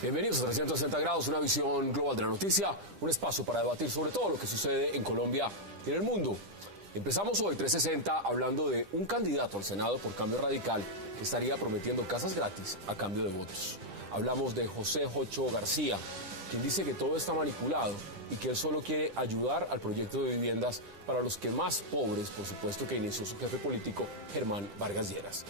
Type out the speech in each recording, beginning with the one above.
Bienvenidos a 360 grados, una visión global de la noticia, un espacio para debatir sobre todo lo que sucede en Colombia y en el mundo. Empezamos hoy 360 hablando de un candidato al Senado por Cambio Radical que estaría prometiendo casas gratis a cambio de votos. Hablamos de José Hocho García, quien dice que todo está manipulado y que él solo quiere ayudar al proyecto de viviendas para los que más pobres, por supuesto, que inició su jefe político, Germán Vargas Lleras.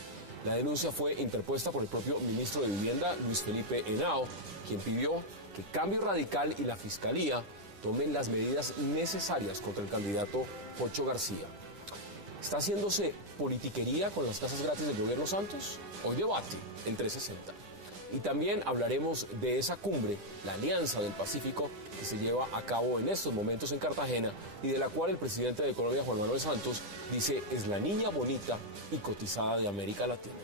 La denuncia fue interpuesta por el propio ministro de Vivienda, Luis Felipe Henao, quien pidió que Cambio Radical y la Fiscalía tomen las medidas necesarias contra el candidato Hocho García. ¿Está haciéndose politiquería con las casas gratis del gobierno Santos? Hoy debate en 360. Y también hablaremos de esa cumbre, la Alianza del Pacífico, que se lleva a cabo en estos momentos en Cartagena y de la cual el presidente de Colombia, Juan Manuel Santos, dice es la niña bonita y cotizada de América Latina.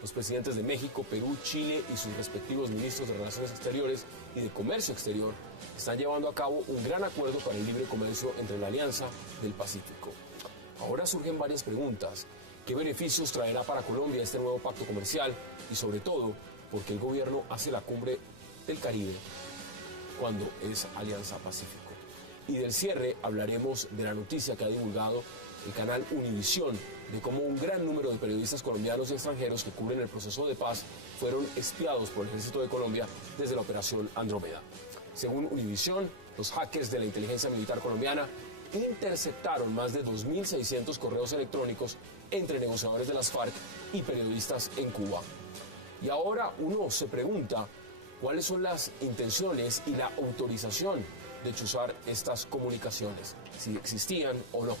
Los presidentes de México, Perú, Chile y sus respectivos ministros de Relaciones Exteriores y de Comercio Exterior están llevando a cabo un gran acuerdo para el libre comercio entre la Alianza del Pacífico. Ahora surgen varias preguntas. ¿Qué beneficios traerá para Colombia este nuevo pacto comercial? Y sobre todo, ¿por qué el gobierno hace la cumbre del Caribe cuando es Alianza Pacífico? Y del cierre hablaremos de la noticia que ha divulgado el canal Univisión de cómo un gran número de periodistas colombianos y extranjeros que cubren el proceso de paz fueron espiados por el Ejército de Colombia desde la Operación Andrómeda. Según Univisión, los hackers de la inteligencia militar colombiana interceptaron más de 2.600 correos electrónicos entre negociadores de las FARC y periodistas en Cuba. Y ahora uno se pregunta cuáles son las intenciones y la autorización de chuzar estas comunicaciones, si existían o no.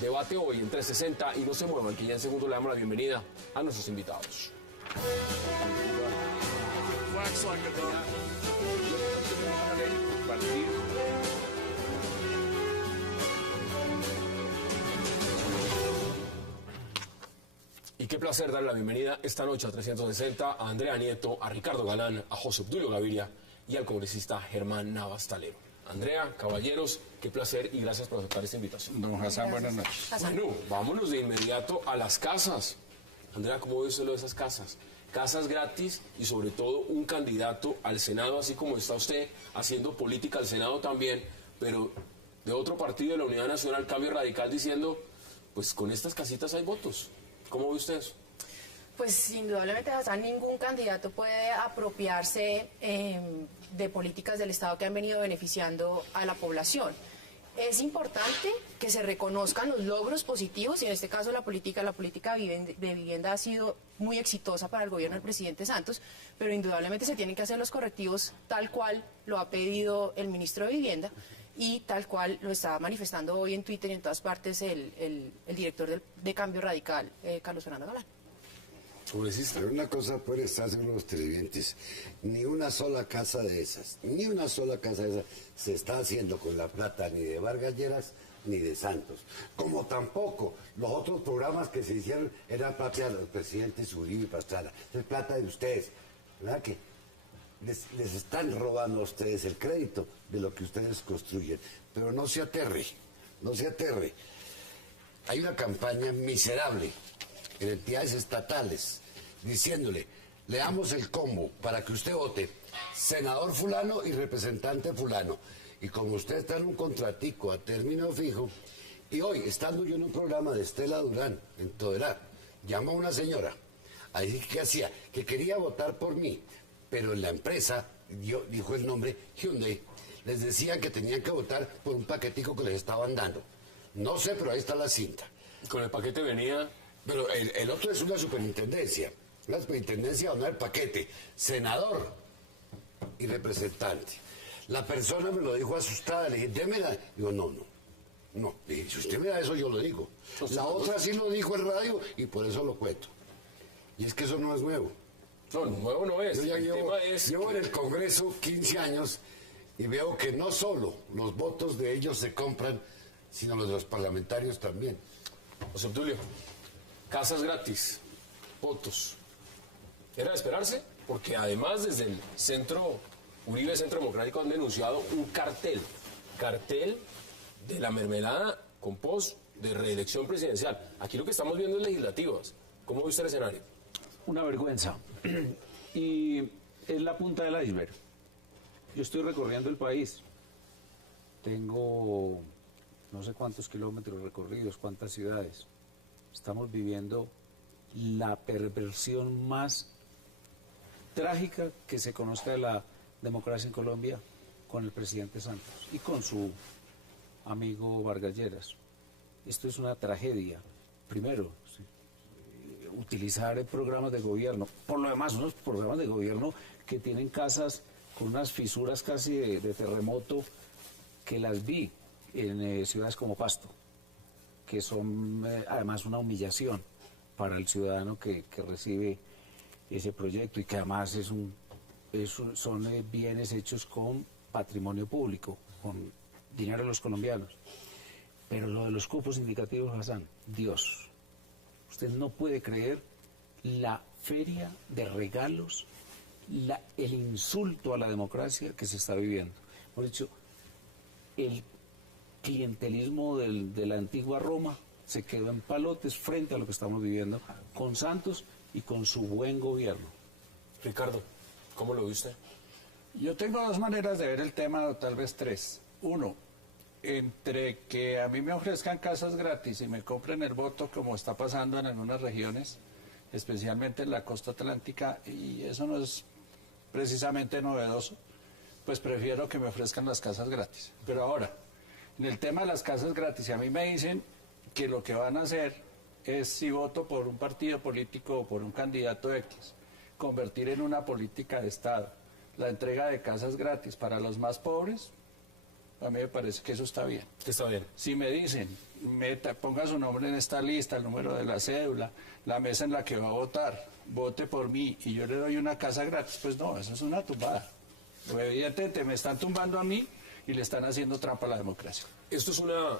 Debate hoy en 360 y no se muevan, que ya en segundo le damos la bienvenida a nuestros invitados. Y qué placer dar la bienvenida esta noche a 360 a Andrea Nieto, a Ricardo Galán, a José Obdulio Gaviria y al congresista Germán Navas Talero. Andrea, caballeros, qué placer y gracias por aceptar esta invitación. Don Hassan, buenas noches. Bueno, vámonos de inmediato a las casas. Andrea, ¿cómo ve usted lo de esas casas? Casas gratis y sobre todo un candidato al Senado, así como está usted haciendo política al Senado también, pero de otro partido de la Unidad Nacional, Cambio Radical, diciendo, pues con estas casitas hay votos. ¿Cómo ve usted eso? Pues indudablemente, Hassan, ningún candidato puede apropiarse de políticas del Estado que han venido beneficiando a la población. Es importante que se reconozcan los logros positivos y en este caso la política de vivienda ha sido muy exitosa para el gobierno del presidente Santos, pero indudablemente se tienen que hacer los correctivos tal cual lo ha pedido el ministro de Vivienda y tal cual lo está manifestando hoy en Twitter y en todas partes el director de Cambio Radical, Carlos Fernando Galán. Pero una cosa puede estar seguro los televidentes, ni una sola casa de esas se está haciendo con la plata ni de Vargas Lleras ni de Santos. Como tampoco los otros programas que se hicieron eran plata de los presidentes Uribe y Pastrana, es plata de ustedes, ¿verdad que? Les están robando a ustedes el crédito de lo que ustedes construyen, pero no se aterre. Hay una campaña miserable en entidades estatales diciéndole, le damos el combo para que usted vote senador fulano y representante fulano. Y como usted está en un contratico a término fijo, y hoy, estando yo en un programa de Estela Durán, en Todelar, llamó a una señora, ahí que hacía, que quería votar por mí, pero en la empresa, dijo el nombre, Hyundai, les decían que tenían que votar por un paquetico que les estaban dando. No sé, pero ahí está la cinta. Con el paquete venía... Pero el otro es una superintendencia donde el paquete, senador y representante. La persona me lo dijo asustada, le dije, démela. Digo, no, le dije, si usted me da eso, yo lo digo. La otra sí lo dijo en radio y por eso lo cuento. Y es que eso no es nuevo. No, nuevo no es. Yo ya llevo en el Congreso 15 años y veo que no solo los votos de ellos se compran, sino los de los parlamentarios también. José Obdulio, casas gratis, votos. ¿Era de esperarse? Porque además desde el Centro Uribe Centro Democrático han denunciado un cartel cartel de la mermelada con pos de reelección presidencial. Aquí lo que estamos viendo es legislativas. ¿Cómo ve usted el escenario? Una vergüenza. Y es la punta del iceberg. Yo estoy recorriendo el país. Tengo no sé cuántos kilómetros recorridos, cuántas ciudades. Estamos viviendo la perversión más trágica que se conozca de la democracia en Colombia con el presidente Santos y con su amigo Vargas Lleras. Esto es una tragedia. Primero, utilizar programas de gobierno. Por lo demás, unos programas de gobierno que tienen casas con unas fisuras casi de terremoto, que las vi en ciudades como Pasto, que son además una humillación para el ciudadano que recibe ese proyecto y que además son bienes hechos con patrimonio público, con dinero de los colombianos. Pero lo de los cupos indicativos, Hassan, Dios, usted no puede creer la feria de regalos, el insulto a la democracia que se está viviendo. Por dicho, el clientelismo de la antigua Roma se quedó en palotes frente a lo que estamos viviendo con Santos y con su buen gobierno. Ricardo, ¿cómo lo ve usted? Yo tengo dos maneras de ver el tema, o tal vez tres. Uno, entre que a mí me ofrezcan casas gratis y me compren el voto, como está pasando en algunas regiones, especialmente en la costa atlántica, y eso no es precisamente novedoso, pues prefiero que me ofrezcan las casas gratis. Pero ahora, en el tema de las casas gratis, a mí me dicen que lo que van a hacer es, si voto por un partido político o por un candidato X, convertir en una política de Estado la entrega de casas gratis para los más pobres. A mí me parece que eso está bien. Está bien. Si me dicen, ponga su nombre en esta lista, el número de la cédula, la mesa en la que va a votar, vote por mí y yo le doy una casa gratis, pues no, eso es una tumbada. Pues evidentemente me están tumbando a mí y le están haciendo trampa a la democracia. Esto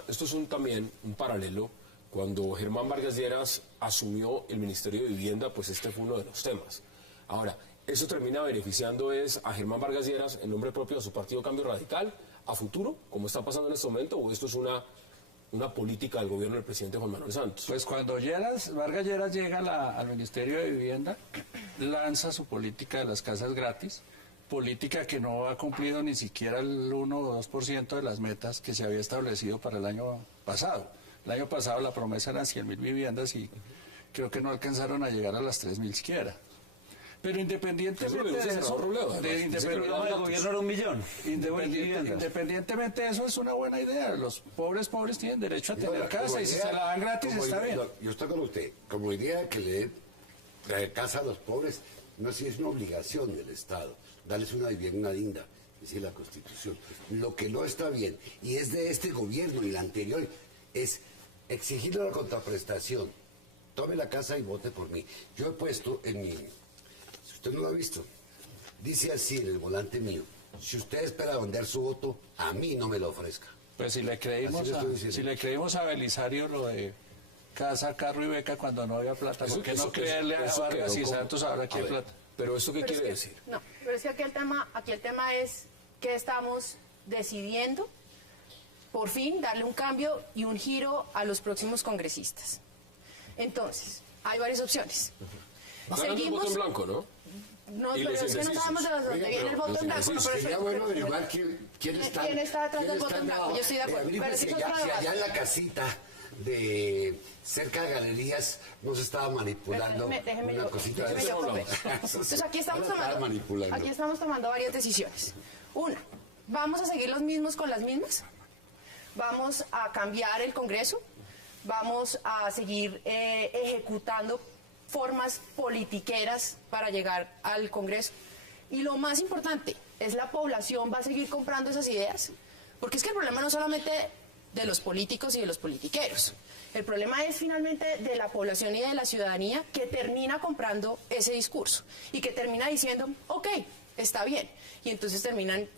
es también un paralelo. Cuando Germán Vargas Lleras asumió el Ministerio de Vivienda, pues este fue uno de los temas. Ahora, ¿eso termina beneficiando a Germán Vargas Lleras en nombre propio de su partido Cambio Radical a futuro, como está pasando en este momento, o esto es una política del gobierno del presidente Juan Manuel Santos? Pues cuando Vargas Lleras llega al Ministerio de Vivienda, lanza su política de las casas gratis, política que no ha cumplido ni siquiera el 1 o 2% de las metas que se había establecido para el año pasado. El año pasado la promesa eran 100.000 viviendas y creo que no alcanzaron a llegar a las 3.000 siquiera. Pero independientemente de eso, gobierno era 1 millón. Independientemente de eso, es una buena idea. Los pobres tienen derecho a tener casa y si se la dan gratis está bien. Yo estoy con usted. Como idea que le dé casa a los pobres, no sé si es una obligación del Estado darles una vivienda digna, dice la Constitución. Lo que no está bien, y es de este gobierno y el anterior, es exigirle la contraprestación. Tome la casa y vote por mí. Yo he puesto en mi... Si usted no lo ha visto, dice así en el volante mío: si usted espera vender su voto, a mí no me lo ofrezca. Pues si le creímos a Belisario lo de casa, carro y beca cuando no había plata, ¿por qué no creerle a Vargas y Santos ahora que hay plata? ¿Pero eso qué quiere decir? No, pero es que aquí el tema es que estamos decidiendo por fin darle un cambio y un giro a los próximos congresistas. Entonces, hay varias opciones. Seguimos el voto en blanco, ¿no? No, pero es que no sabemos de dónde viene el voto en blanco. Sería bueno averiguar quién está detrás del voto en blanco. Yo estoy de acuerdo. Pero si allá en la casita de cerca de galerías no se estaba manipulando una cosita de eso. Entonces aquí estamos tomando varias decisiones. Una, ¿vamos a seguir los mismos con las mismas? ¿Vamos a cambiar el Congreso? ¿Vamos a seguir ejecutando formas politiqueras para llegar al Congreso? Y lo más importante, ¿es la población va a seguir comprando esas ideas? Porque es que el problema no solamente de los políticos y de los politiqueros. El problema es finalmente de la población y de la ciudadanía que termina comprando ese discurso y que termina diciendo, ok, está bien. Y entonces terminan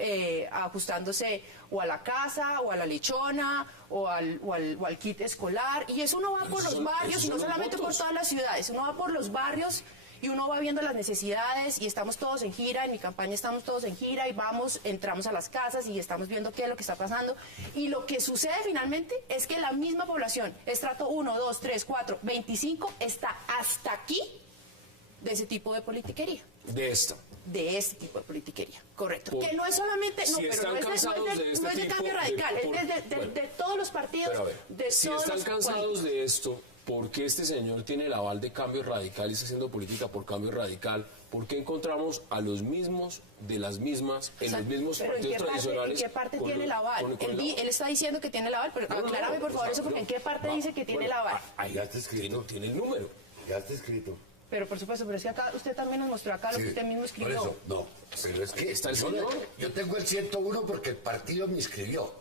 ajustándose o a la casa, o a la lechona, o al kit escolar. Y eso uno va por los barrios, y no solamente por todas las ciudades, uno va por los barrios y uno va viendo las necesidades y estamos todos en gira, en mi campaña estamos todos en gira y entramos a las casas y estamos viendo qué es lo que está pasando. Y lo que sucede finalmente es que la misma población, estrato 1, 2, 3, 4, 25, está hasta aquí de ese tipo de politiquería. De De este tipo de politiquería, correcto. Por, que no es solamente, no, si pero están no es cansados de este no es de tipo Cambio Radical, es de todos los partidos, pero a ver, de si todos están los cansados políticos. de esto, ¿por qué este señor tiene el aval de Cambio Radical y está haciendo política por Cambio Radical? ¿Por qué encontramos a los mismos de las mismas en los mismos pero partidos tradicionales? ¿en qué parte con tiene el aval? con Él está diciendo que tiene el aval, pero aclárame por favor eso, porque ¿en qué parte dice que tiene el aval? Ahí Ya está escrito. tiene el número. Ya está escrito. Pero por supuesto, pero es que acá usted también nos mostró acá lo que usted mismo Por escribió. eso, no. Pero es que ¿Está el yo, señor? yo tengo el 101 porque el partido me inscribió.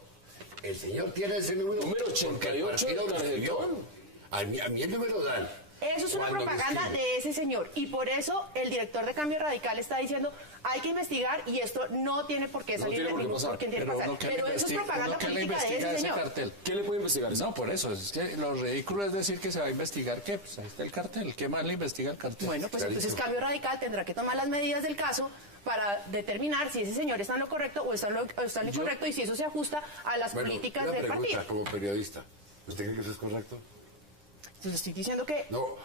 El señor tiene ese número. Número porque el 88 partido de me inscribió. Tarjetón. A mí el número dan. Eso es una Cuando me propaganda inscribo. de ese señor. Y por eso el director de Cambio Radical está diciendo, hay que investigar y esto no tiene por qué salir tiene de por qué ningún pasar. por qué tiene que Pero pasar. uno que Pero eso es propaganda uno que le política de investiga ese ese señor. cartel. ¿Qué le puede investigar? No, por eso, es que lo ridículo es decir que se va a investigar qué, pues ahí está el cartel, ¿qué más le investiga el cartel? Bueno, pues entonces Cambio Radical tendrá que tomar las medidas del caso para determinar si ese señor está en lo correcto o está en lo incorrecto y si eso se ajusta a las Bueno, políticas una del pregunta partido. como periodista. ¿Usted cree que eso es correcto? Entonces estoy diciendo que No,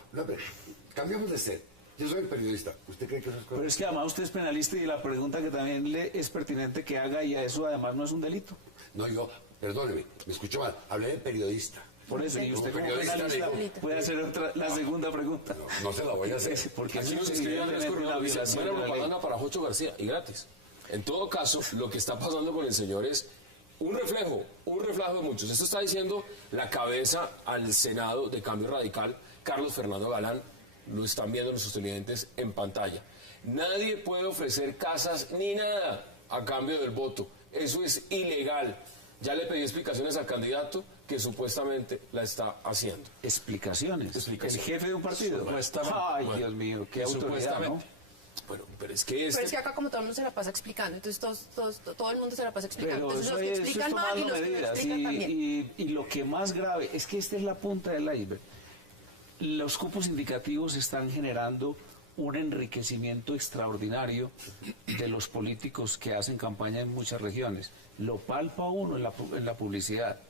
cambiamos de ser. Yo soy periodista. ¿Usted cree que eso es Pero correcto? es que además usted es penalista y la pregunta que también le es pertinente que haga, y a eso además no es un delito. No, perdóneme, me escuchó mal. Hablé de periodista. Por eso, y usted como periodista penalista digo, puede hacer la segunda pregunta. No se la voy a hacer. Porque Aquí eso nos es escribían en evidentemente una violación buena de la ley. propaganda para Jocho García y gratis. En todo caso, lo que está pasando con el señor es un reflejo de muchos. Esto está diciendo la cabeza al Senado de Cambio Radical, Carlos Fernando Galán. Lo están viendo nuestros televidentes en pantalla. Nadie puede ofrecer casas ni nada a cambio del voto. Eso es ilegal. Ya le pedí explicaciones al candidato que supuestamente la está haciendo. Explicaciones. Explicaciones. El jefe de un partido. Supuestamente. Ay, Bueno, Dios mío, qué autoridad, ¿no? supuestamente. Bueno, pero es que pero este... es que acá como todo el mundo se la pasa explicando, entonces todo el mundo se la pasa explicando. Pero Entonces eso los que es explican mal y tomando los que no medidas. explican también. Y lo que más grave es que esta es la punta del iceberg. Los cupos indicativos están generando un enriquecimiento extraordinario de los políticos que hacen campaña en muchas regiones. Lo palpa uno en la publicidad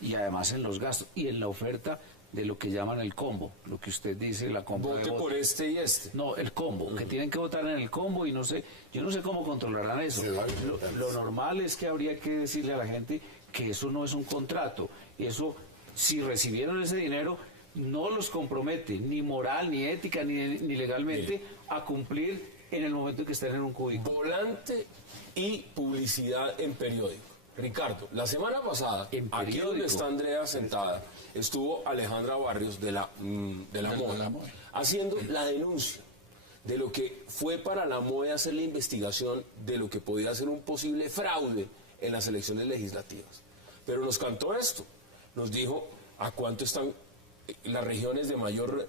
y además en los gastos y en la oferta de lo que llaman el combo, lo que usted dice, la compra de Vote votos. por este y este. No, el combo, que tienen que votar en el combo y no sé, yo no sé cómo controlarán eso. Se va a inventar. Lo normal es que habría que decirle a la gente que eso no es un contrato. Eso, si recibieron ese dinero, no los compromete, ni moral, ni ética, ni legalmente, a cumplir en el momento en que estén en un cubículo. Volante y publicidad en periódico. Ricardo, la semana pasada, En aquí donde periódico. está Andrea sentada, estuvo Alejandra Barrios de la MOE, la MOE. haciendo la denuncia de lo que fue para la MOE hacer la investigación de lo que podía ser un posible fraude en las elecciones legislativas. Pero nos cantó esto, nos dijo a cuánto están las regiones de mayor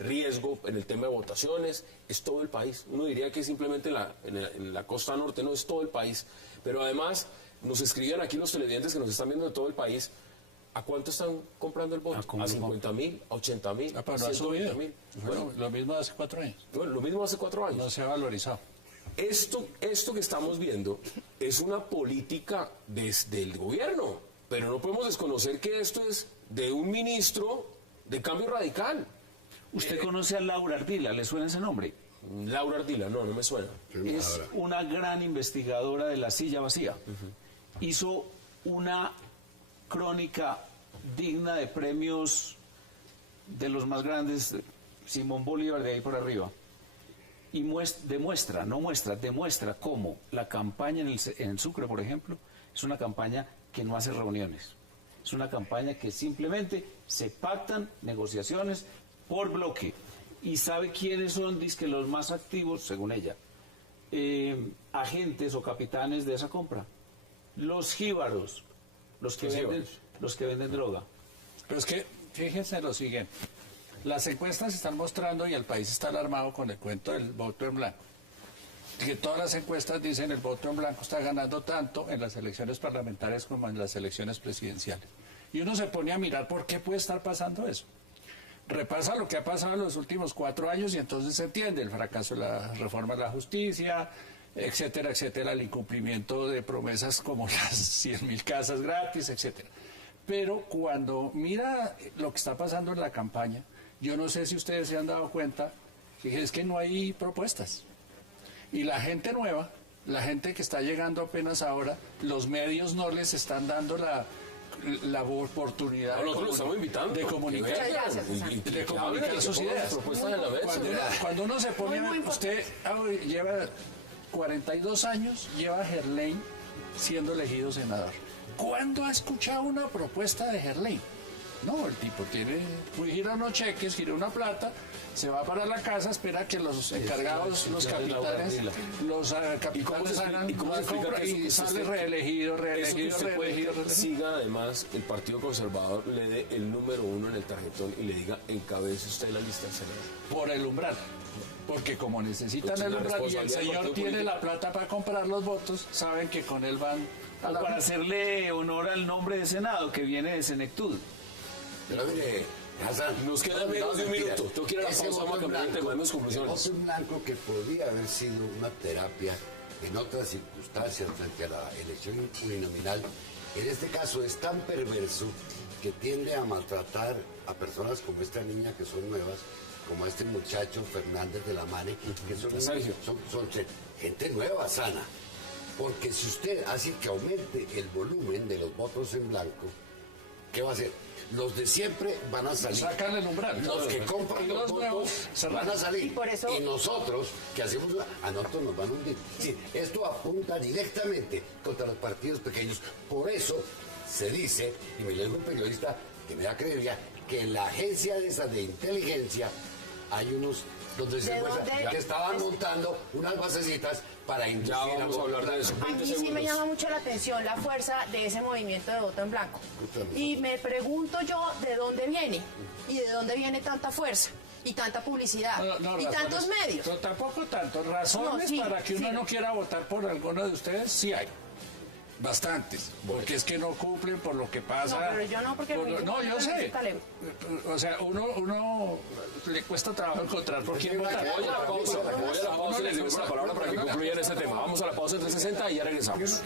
riesgo en el tema de votaciones, es todo el país. Uno diría que simplemente en la costa norte, no es todo el país. Pero además nos escribían aquí los televidentes que nos están viendo de todo el país, ¿a cuánto están comprando el voto? cómo ¿A no? 50.000? ¿A 80.000? Ah, pero ¿A no ha subido. 120.000? Bueno, lo mismo hace 4 años. Bueno, lo mismo hace 4 años. No se ha valorizado. Esto que estamos viendo es una política desde el gobierno, pero no podemos desconocer que esto es de un ministro de Cambio Radical. ¿Usted conoce a Laura Ardila? ¿Le suena ese nombre? Laura Ardila, no me suena. Es una gran investigadora de la silla vacía. Hizo una crónica digna de premios de los más grandes, Simón Bolívar de ahí por arriba. Y demuestra cómo la campaña en el Sucre, por ejemplo, es una campaña que no hace reuniones. Es una campaña que simplemente se pactan negociaciones por bloque. ¿Y sabe quiénes son, dizque, los más activos, según ella? Agentes o capitanes de esa compra. Los jíbaros, los que venden droga. Pero es que, fíjense lo siguiente. Las encuestas están mostrando y el país está alarmado con el cuento del voto en blanco. Que todas las encuestas dicen el voto en blanco está ganando tanto en las elecciones parlamentarias como en las elecciones presidenciales. Y uno se pone a mirar por qué puede estar pasando eso. repasa lo que ha pasado en los últimos 4 años y entonces se entiende el fracaso de la reforma de la justicia, etcétera, etcétera, el incumplimiento de promesas como las 100.000 casas gratis, etcétera. Pero cuando mira lo que está pasando en la campaña, yo no sé si ustedes se han dado cuenta, es que no hay propuestas. Y la gente nueva, la gente que está llegando apenas ahora, los medios no les están dando la oportunidad de comunicar, de comunicar sus ideas. Cuando uno se pone, usted lleva 42 años, lleva Gerlain siendo elegido senador. ¿Cuándo ha escuchado una propuesta de Gerlain? No, el tipo gira unos cheques, gira una plata, se va para la casa, espera que los encargados, los capitanes, hagan una compra y sale reelegido. Siga además el Partido Conservador, le dé el número 1 en el tarjetón y le diga, encabece usted la lista del Senado. Por el umbral. Porque como necesitan el umbral y el señor tiene la plata para comprar los votos, saben que con él van a para hacerle honor al nombre de Senado que viene de Senectud. Pero mire, Hassan, nos queda menos de un minuto. Tengo que ir a la pausa, vamos a cambiar de conclusiones. Voto en blanco que podría haber sido una terapia en otras circunstancias frente a la elección uninominal, en este caso es tan perverso que tiende a maltratar a personas como esta niña que son nuevas, como este muchacho Fernández de la Mane, que son gente nueva, sana. Porque si usted hace que aumente el volumen de los votos en blanco, ¿qué va a hacer? Los de siempre van a salir. Sacan el umbral. Los que compran los votos van a salir. Y nosotros, que hacemos, a nosotros nos van a hundir. Sí, esto apunta directamente contra los partidos pequeños. Por eso se dice, y me lo dijo un periodista que me da credibilidad, que en la agencia de inteligencia hay unos donde se muestra que estaban montando unas basecitas para inducir. Ya vamos a hablar de eso. A mí sí me llama mucho la atención la fuerza de ese movimiento de voto en blanco. Y me pregunto yo de dónde viene y de dónde viene tanta fuerza y tanta publicidad y tantos medios. Pero tampoco tanto. Razones para que uno no quiera votar por alguno de ustedes, sí hay. Bastantes, porque es que no cumplen por lo que pasa. No, pero yo no, porque yo sé. O sea, uno le cuesta trabajo encontrar por quién votar. Voy a la pausa y les doy la palabra para que concluyan este tema. Vamos a la pausa en 360 y ya regresamos.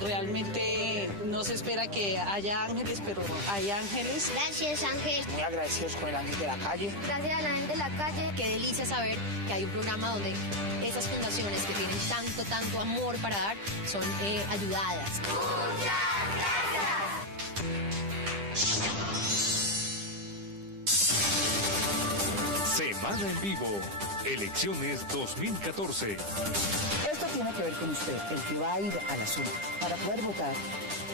Realmente no se espera que haya ángeles, pero hay ángeles. Gracias, Ángel. Muy agradecidos con el ángel de la calle. Gracias a la gente de la calle. Qué delicia saber que hay un programa donde esas fundaciones que tienen tanto amor para dar son ayudadas. ¡Muchas gracias! Semana en Vivo, Elecciones 2014. Esto tiene que ver con usted, el que va a ir a las urnas. Para poder votar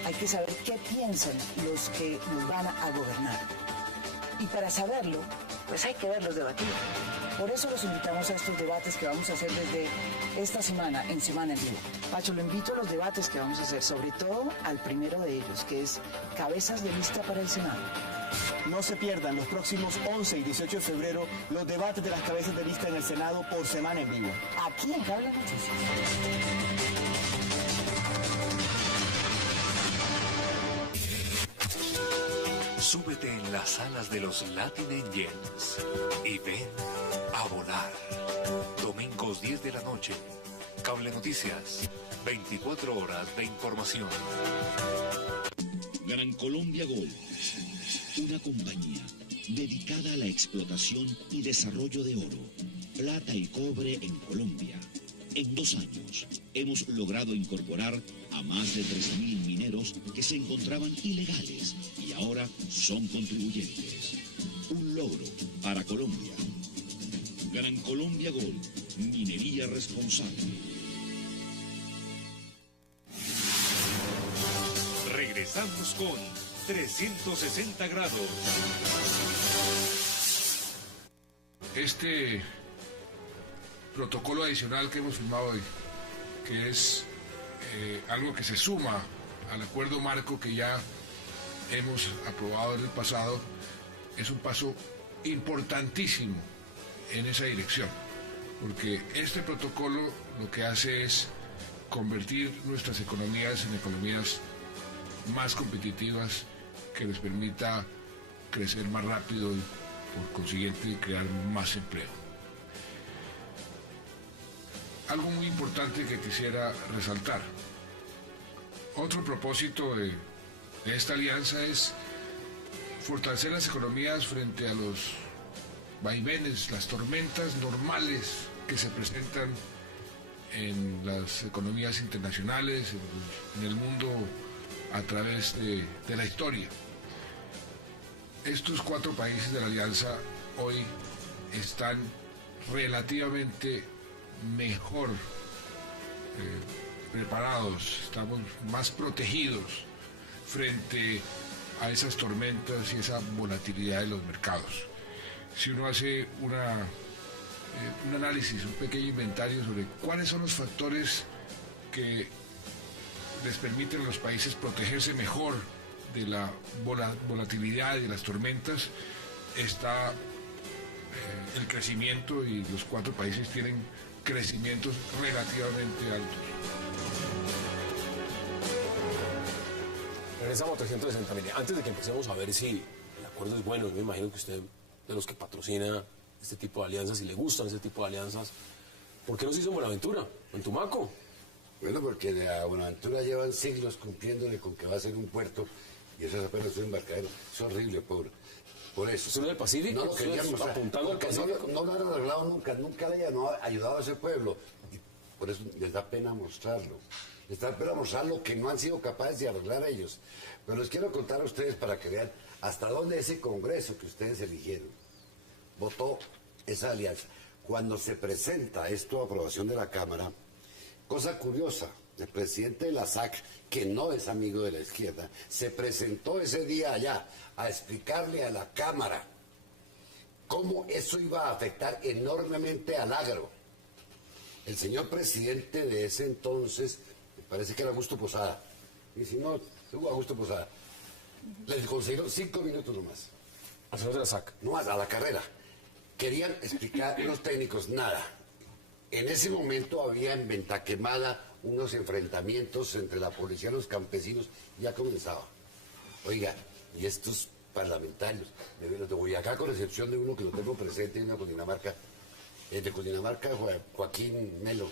hay que saber qué piensan los que nos van a gobernar. Y para saberlo, pues hay que verlos debatir. Por eso los invitamos a estos debates que vamos a hacer desde esta semana, en Semana en Vivo. Pacho, lo invito a los debates que vamos a hacer, sobre todo al primero de ellos, que es cabezas de lista para el Senado. No se pierdan los próximos 11 y 18 de febrero los debates de las cabezas de lista en el Senado por Semana en Vivo. Aquí en Cable Noticias. Súbete en las alas de los Latin Angels y ven a volar. Domingos 10 de la noche. Cable Noticias. 24 horas de información. Gran Colombia Gold. Una compañía dedicada a la explotación y desarrollo de oro, plata y cobre en Colombia. En 2 años hemos logrado incorporar a más de 13.000 mineros que se encontraban ilegales y ahora son contribuyentes. Un logro para Colombia. Gran Colombia Gold, minería responsable. Regresamos con 360 grados. Este protocolo adicional que hemos firmado hoy, que es algo que se suma al acuerdo marco que ya hemos aprobado en el pasado, es un paso importantísimo en esa dirección, porque este protocolo lo que hace es convertir nuestras economías en economías más competitivas, que les permita crecer más rápido y por consiguiente crear más empleo. Algo muy importante que quisiera resaltar. Otro propósito de esta alianza es fortalecer las economías frente a los vaivenes, las tormentas normales que se presentan en las economías internacionales, en el mundo a través de la historia. Estos 4 países de la alianza hoy están relativamente mejor preparados, estamos más protegidos frente a esas tormentas y esa volatilidad de los mercados. Si uno hace un análisis, un pequeño inventario sobre cuáles son los factores que les permiten a los países protegerse mejor de la volatilidad y de las tormentas, está el crecimiento, y los 4 países tienen crecimientos relativamente altos. Regresamos a 360. Mire, antes de que empecemos a ver si el acuerdo es bueno, me imagino que usted, de los que patrocina este tipo de alianzas y le gustan este tipo de alianzas, ¿por qué no se hizo en Buenaventura, en Tumaco? Bueno, porque a Buenaventura llevan siglos cumpliéndole con que va a ser un puerto y eso es apenas un embarcadero. Es horrible, pobre. Por eso. ¿Es uno del Pacífico? No lo queríamos, apuntando al Pacífico. No lo han arreglado nunca le han ayudado a ese pueblo. Y por eso les da pena mostrarlo. Les da pena mostrar lo que no han sido capaces de arreglar ellos. Pero les quiero contar a ustedes para que vean hasta dónde ese Congreso que ustedes eligieron votó esa alianza. Cuando se presenta esto a aprobación de la Cámara, cosa curiosa, el presidente de la SAC, que no es amigo de la izquierda, se presentó ese día allá a explicarle a la Cámara cómo eso iba a afectar enormemente al agro. El señor presidente de ese entonces, me parece que era Augusto Posada, y si no, hubo Augusto Posada, les consiguieron 5 minutos nomás. ¿Al señor de la SAC? No más, a la carrera. Querían explicar los técnicos nada. En ese momento había en Venta Quemada unos enfrentamientos entre la policía y los campesinos, ya comenzaba. Oiga, y estos parlamentarios, de Boyacá, con excepción de uno que lo tengo presente, y uno de Cundinamarca, Joaquín Melo,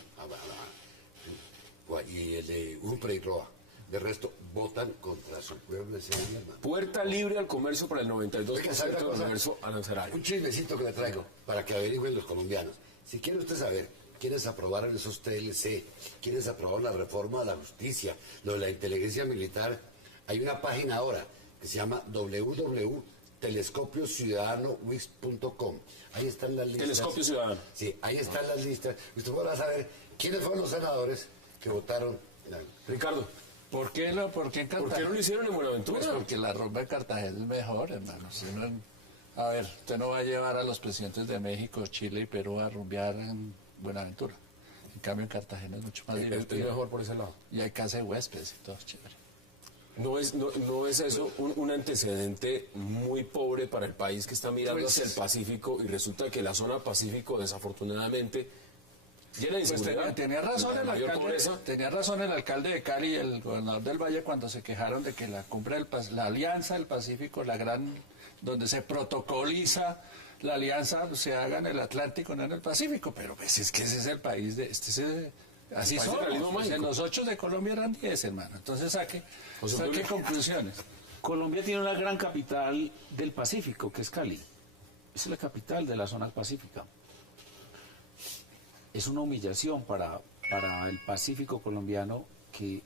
y el de Upre y Roa, de resto, votan contra su pueblo ese gobierno. Puerta libre al comercio para el 92% del universo arancelario. Un chismecito que le traigo para que averigüen los colombianos. Si quiere usted saber quiénes aprobaron esos TLC, quiénes aprobaron la reforma de la justicia, lo de la inteligencia militar, hay una página ahora que se llama www.telescopiociudadano.wix.com. Ahí están las listas. Telescopio Ciudadano. Sí, ahí están las listas. Usted podrá saber quiénes fueron los senadores que votaron. Ricardo. ¿Por qué en Cartagena? ¿Por qué no lo hicieron en Buenaventura? Pues porque la rumba de Cartagena es mejor, hermano. Si no, a ver, usted no va a llevar a los presidentes de México, Chile y Perú a rumbear en Buenaventura. En cambio, en Cartagena es mucho más divertido. Es mejor por ese lado. Y hay casa de huéspedes y todo, chévere. ¿No es eso un antecedente muy pobre para el país que está mirando Pues, hacia el Pacífico, y resulta que la zona Pacífico, desafortunadamente, llena de inseguridad? Pues tenía razón el alcalde de Cali y el gobernador del Valle cuando se quejaron de que la cumbre la alianza del Pacífico, donde se protocoliza la alianza, se haga en el Atlántico, no en el Pacífico. Pero pues es que ese es el país así son. En los 8 de Colombia eran 10, hermano. Entonces saque conclusiones. Colombia tiene una gran capital del Pacífico, que es Cali. Es la capital de la zona pacífica. Es una humillación para el Pacífico colombiano que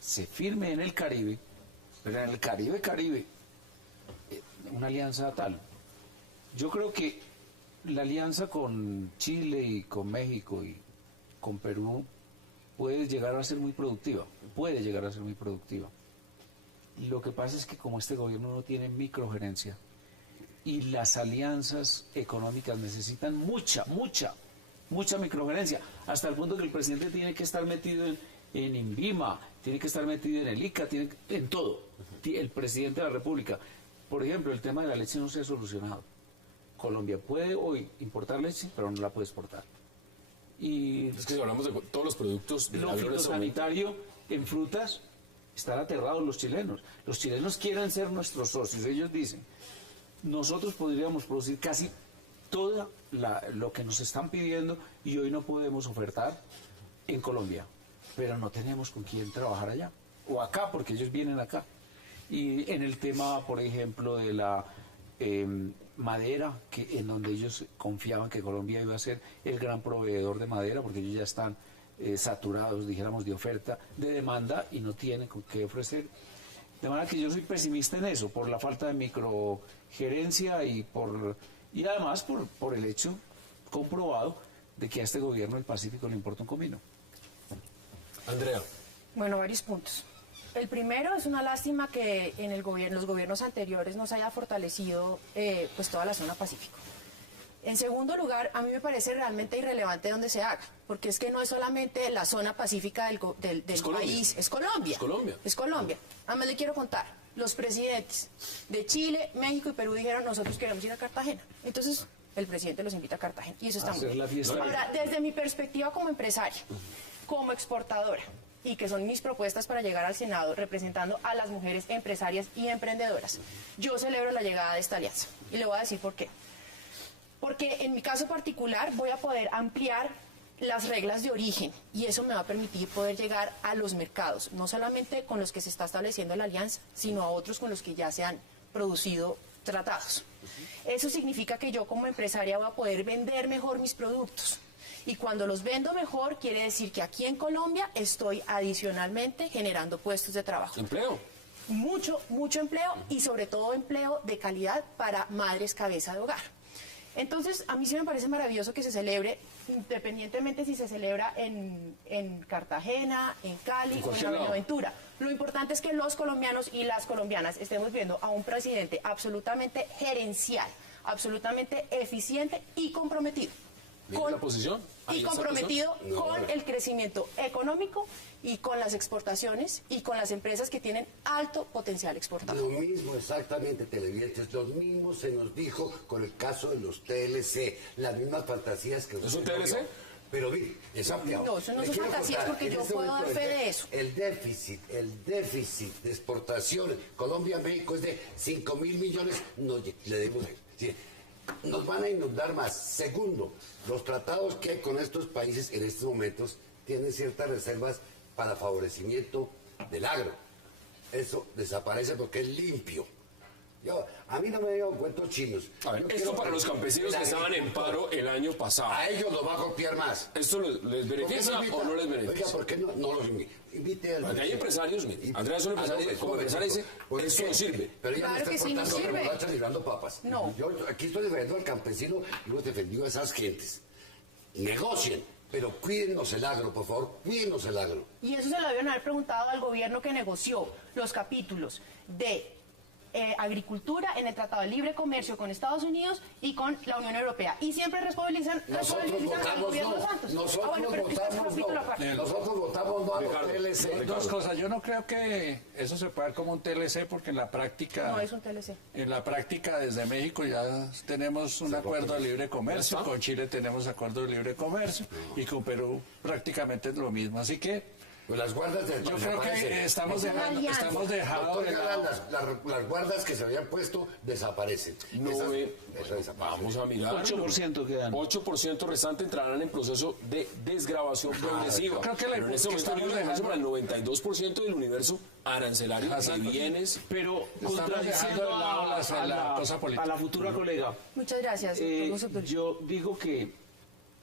se firme en el Caribe, pero en el Caribe, una alianza tal. Yo creo que la alianza con Chile y con México y con Perú puede llegar a ser muy productiva, Lo que pasa es que como este gobierno no tiene microgerencia y las alianzas económicas necesitan mucha microgerencia, hasta el punto que el presidente tiene que estar metido en INVIMA, tiene que estar metido en el ICA, en todo, el presidente de la República. Por ejemplo, el tema de la leche no se ha solucionado. Colombia puede hoy importar leche, pero no la puede exportar. Y es que si hablamos de todos los productos de lo fitosanitario en frutas, están aterrados los chilenos. Los chilenos quieren ser nuestros socios. Ellos dicen, nosotros podríamos producir casi todo lo que nos están pidiendo y hoy no podemos ofertar en Colombia, pero no tenemos con quién trabajar allá o acá, porque ellos vienen acá. Y en el tema, por ejemplo, de la madera, en donde ellos confiaban que Colombia iba a ser el gran proveedor de madera, porque ellos ya están saturados, dijéramos, de oferta, de demanda, y no tienen con qué ofrecer. De manera que yo soy pesimista en eso, por la falta de microgerencia y además por el hecho comprobado de que a este gobierno del Pacífico le importa un comino. Andrea. Bueno, varios puntos. El primero, es una lástima que en los gobiernos anteriores no se haya fortalecido pues toda la zona Pacífico. En segundo lugar, a mí me parece realmente irrelevante dónde se haga, porque es que no es solamente la zona pacífica del país, es Colombia. Es Colombia. Además le quiero contar, los presidentes de Chile, México y Perú dijeron, nosotros queremos ir a Cartagena. Entonces, el presidente los invita a Cartagena, y eso está muy bien. Ahora, desde mi perspectiva como empresaria, como exportadora, y que son mis propuestas para llegar al Senado representando a las mujeres empresarias y emprendedoras, yo celebro la llegada de esta alianza. Y le voy a decir por qué. Porque en mi caso particular voy a poder ampliar las reglas de origen y eso me va a permitir poder llegar a los mercados, no solamente con los que se está estableciendo la alianza, sino a otros con los que ya se han producido tratados. Eso significa que yo como empresaria voy a poder vender mejor mis productos. Y cuando los vendo mejor, quiere decir que aquí en Colombia estoy adicionalmente generando puestos de trabajo. ¿Empleo? Mucho empleo y sobre todo empleo de calidad para madres cabeza de hogar. Entonces, a mí sí me parece maravilloso que se celebre, independientemente si se celebra en Cartagena, en Cali o en Buenaventura. Lo importante es que los colombianos y las colombianas estemos viendo a un presidente absolutamente gerencial, absolutamente eficiente y comprometido. ¿Con la posición? Y comprometido con el crecimiento económico y con las exportaciones y con las empresas que tienen alto potencial exportador. Lo mismo exactamente, televidentes, lo mismo se nos dijo con el caso de los TLC, las mismas fantasías que... ¿Es un TLC? Pero mire, es ampliado. No, eso no son fantasías porque yo puedo dar fe de eso. El déficit de exportaciones, Colombia-México es de 5.000 millones, le debemos... Nos van a inundar más. Segundo, los tratados que hay con estos países en estos momentos tienen ciertas reservas para favorecimiento del agro. Eso desaparece porque es limpio. A mí no me dio cuentos chinos. A ver, esto para los campesinos que estaban en paro el año pasado. A ellos los va a golpear más. ¿Esto les beneficia o no les beneficia? Oiga, ¿por qué no los invite al... Porque hay empresarios, Andrea es un empresario, como empresario dice, esto no sirve. Pero ella claro no que está sí no sirve. librando papas. No. Yo aquí estoy defendiendo al campesino y hemos defendido a esas gentes. Negocien, pero cuídennos el agro, por favor, cuídennos el agro. Y eso se lo deben haber preguntado al gobierno que negoció los capítulos de agricultura en el Tratado de Libre Comercio con Estados Unidos y con la Unión Europea. Y siempre responsabilizan al gobierno Santos. Nosotros votamos no a los TLC. Dos cosas. Yo no creo que eso se pueda dar como un TLC porque en la práctica... No es un TLC. En la práctica desde México ya tenemos un acuerdo de libre comercio, con Chile tenemos acuerdo de libre comercio y con Perú prácticamente es lo mismo. Así que... Pues las guardas yo creo que estamos dejando las guardas que se habían puesto desaparecen. Vamos a mirar. 8% quedan. 8% restante entrarán en proceso de desgravación progresiva. Creo que pero en este momento estamos dejando para el 92% del universo arancelario de bienes. Pero contradiciendo a la futura colega. Muchas gracias. Yo digo que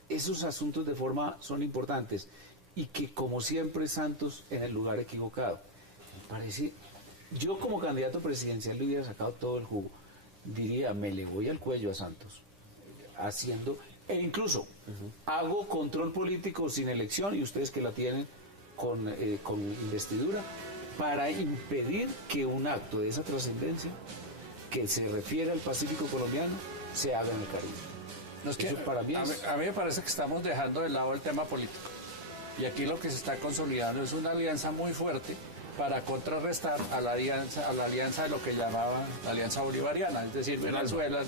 esos asuntos de forma son importantes. Y que como siempre Santos en el lugar equivocado. Me parece, yo como candidato presidencial le hubiera sacado todo el jugo. Diría, me le voy al cuello a Santos. E incluso hago control político sin elección y ustedes que la tienen con investidura, para impedir que un acto de esa trascendencia que se refiere al Pacífico colombiano se haga en el Caribe. No, es que Eso para mí es... a mí me parece que estamos dejando de lado el tema político. Y aquí lo que se está consolidando es una alianza muy fuerte para contrarrestar a la alianza de lo que llamaban la alianza bolivariana, es decir, Venezuela,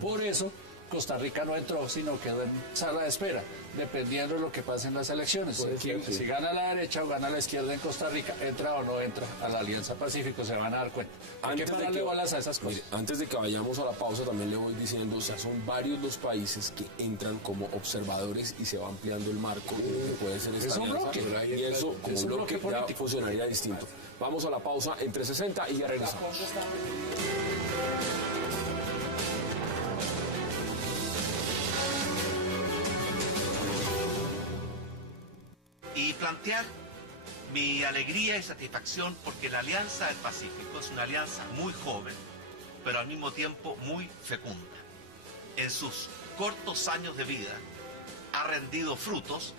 Por eso Costa Rica no entró, sino quedó en sala de espera, dependiendo de lo que pase en las elecciones. Si gana la derecha o gana la izquierda en Costa Rica, entra o no entra a la Alianza Pacífico, se van a dar cuenta. Hay que pararle bolas a esas cosas. Mire, antes de que vayamos a la pausa, también le voy diciendo, o sea, son varios los países que entran como observadores y se va ampliando el marco de lo que puede ser esta alianza. Y eso, como un bloque ya funcionaría distinto. Vamos a la pausa en 360 y ya regresamos. Y plantear mi alegría y satisfacción porque la Alianza del Pacífico es una alianza muy joven, pero al mismo tiempo muy fecunda. En sus cortos años de vida ha rendido frutos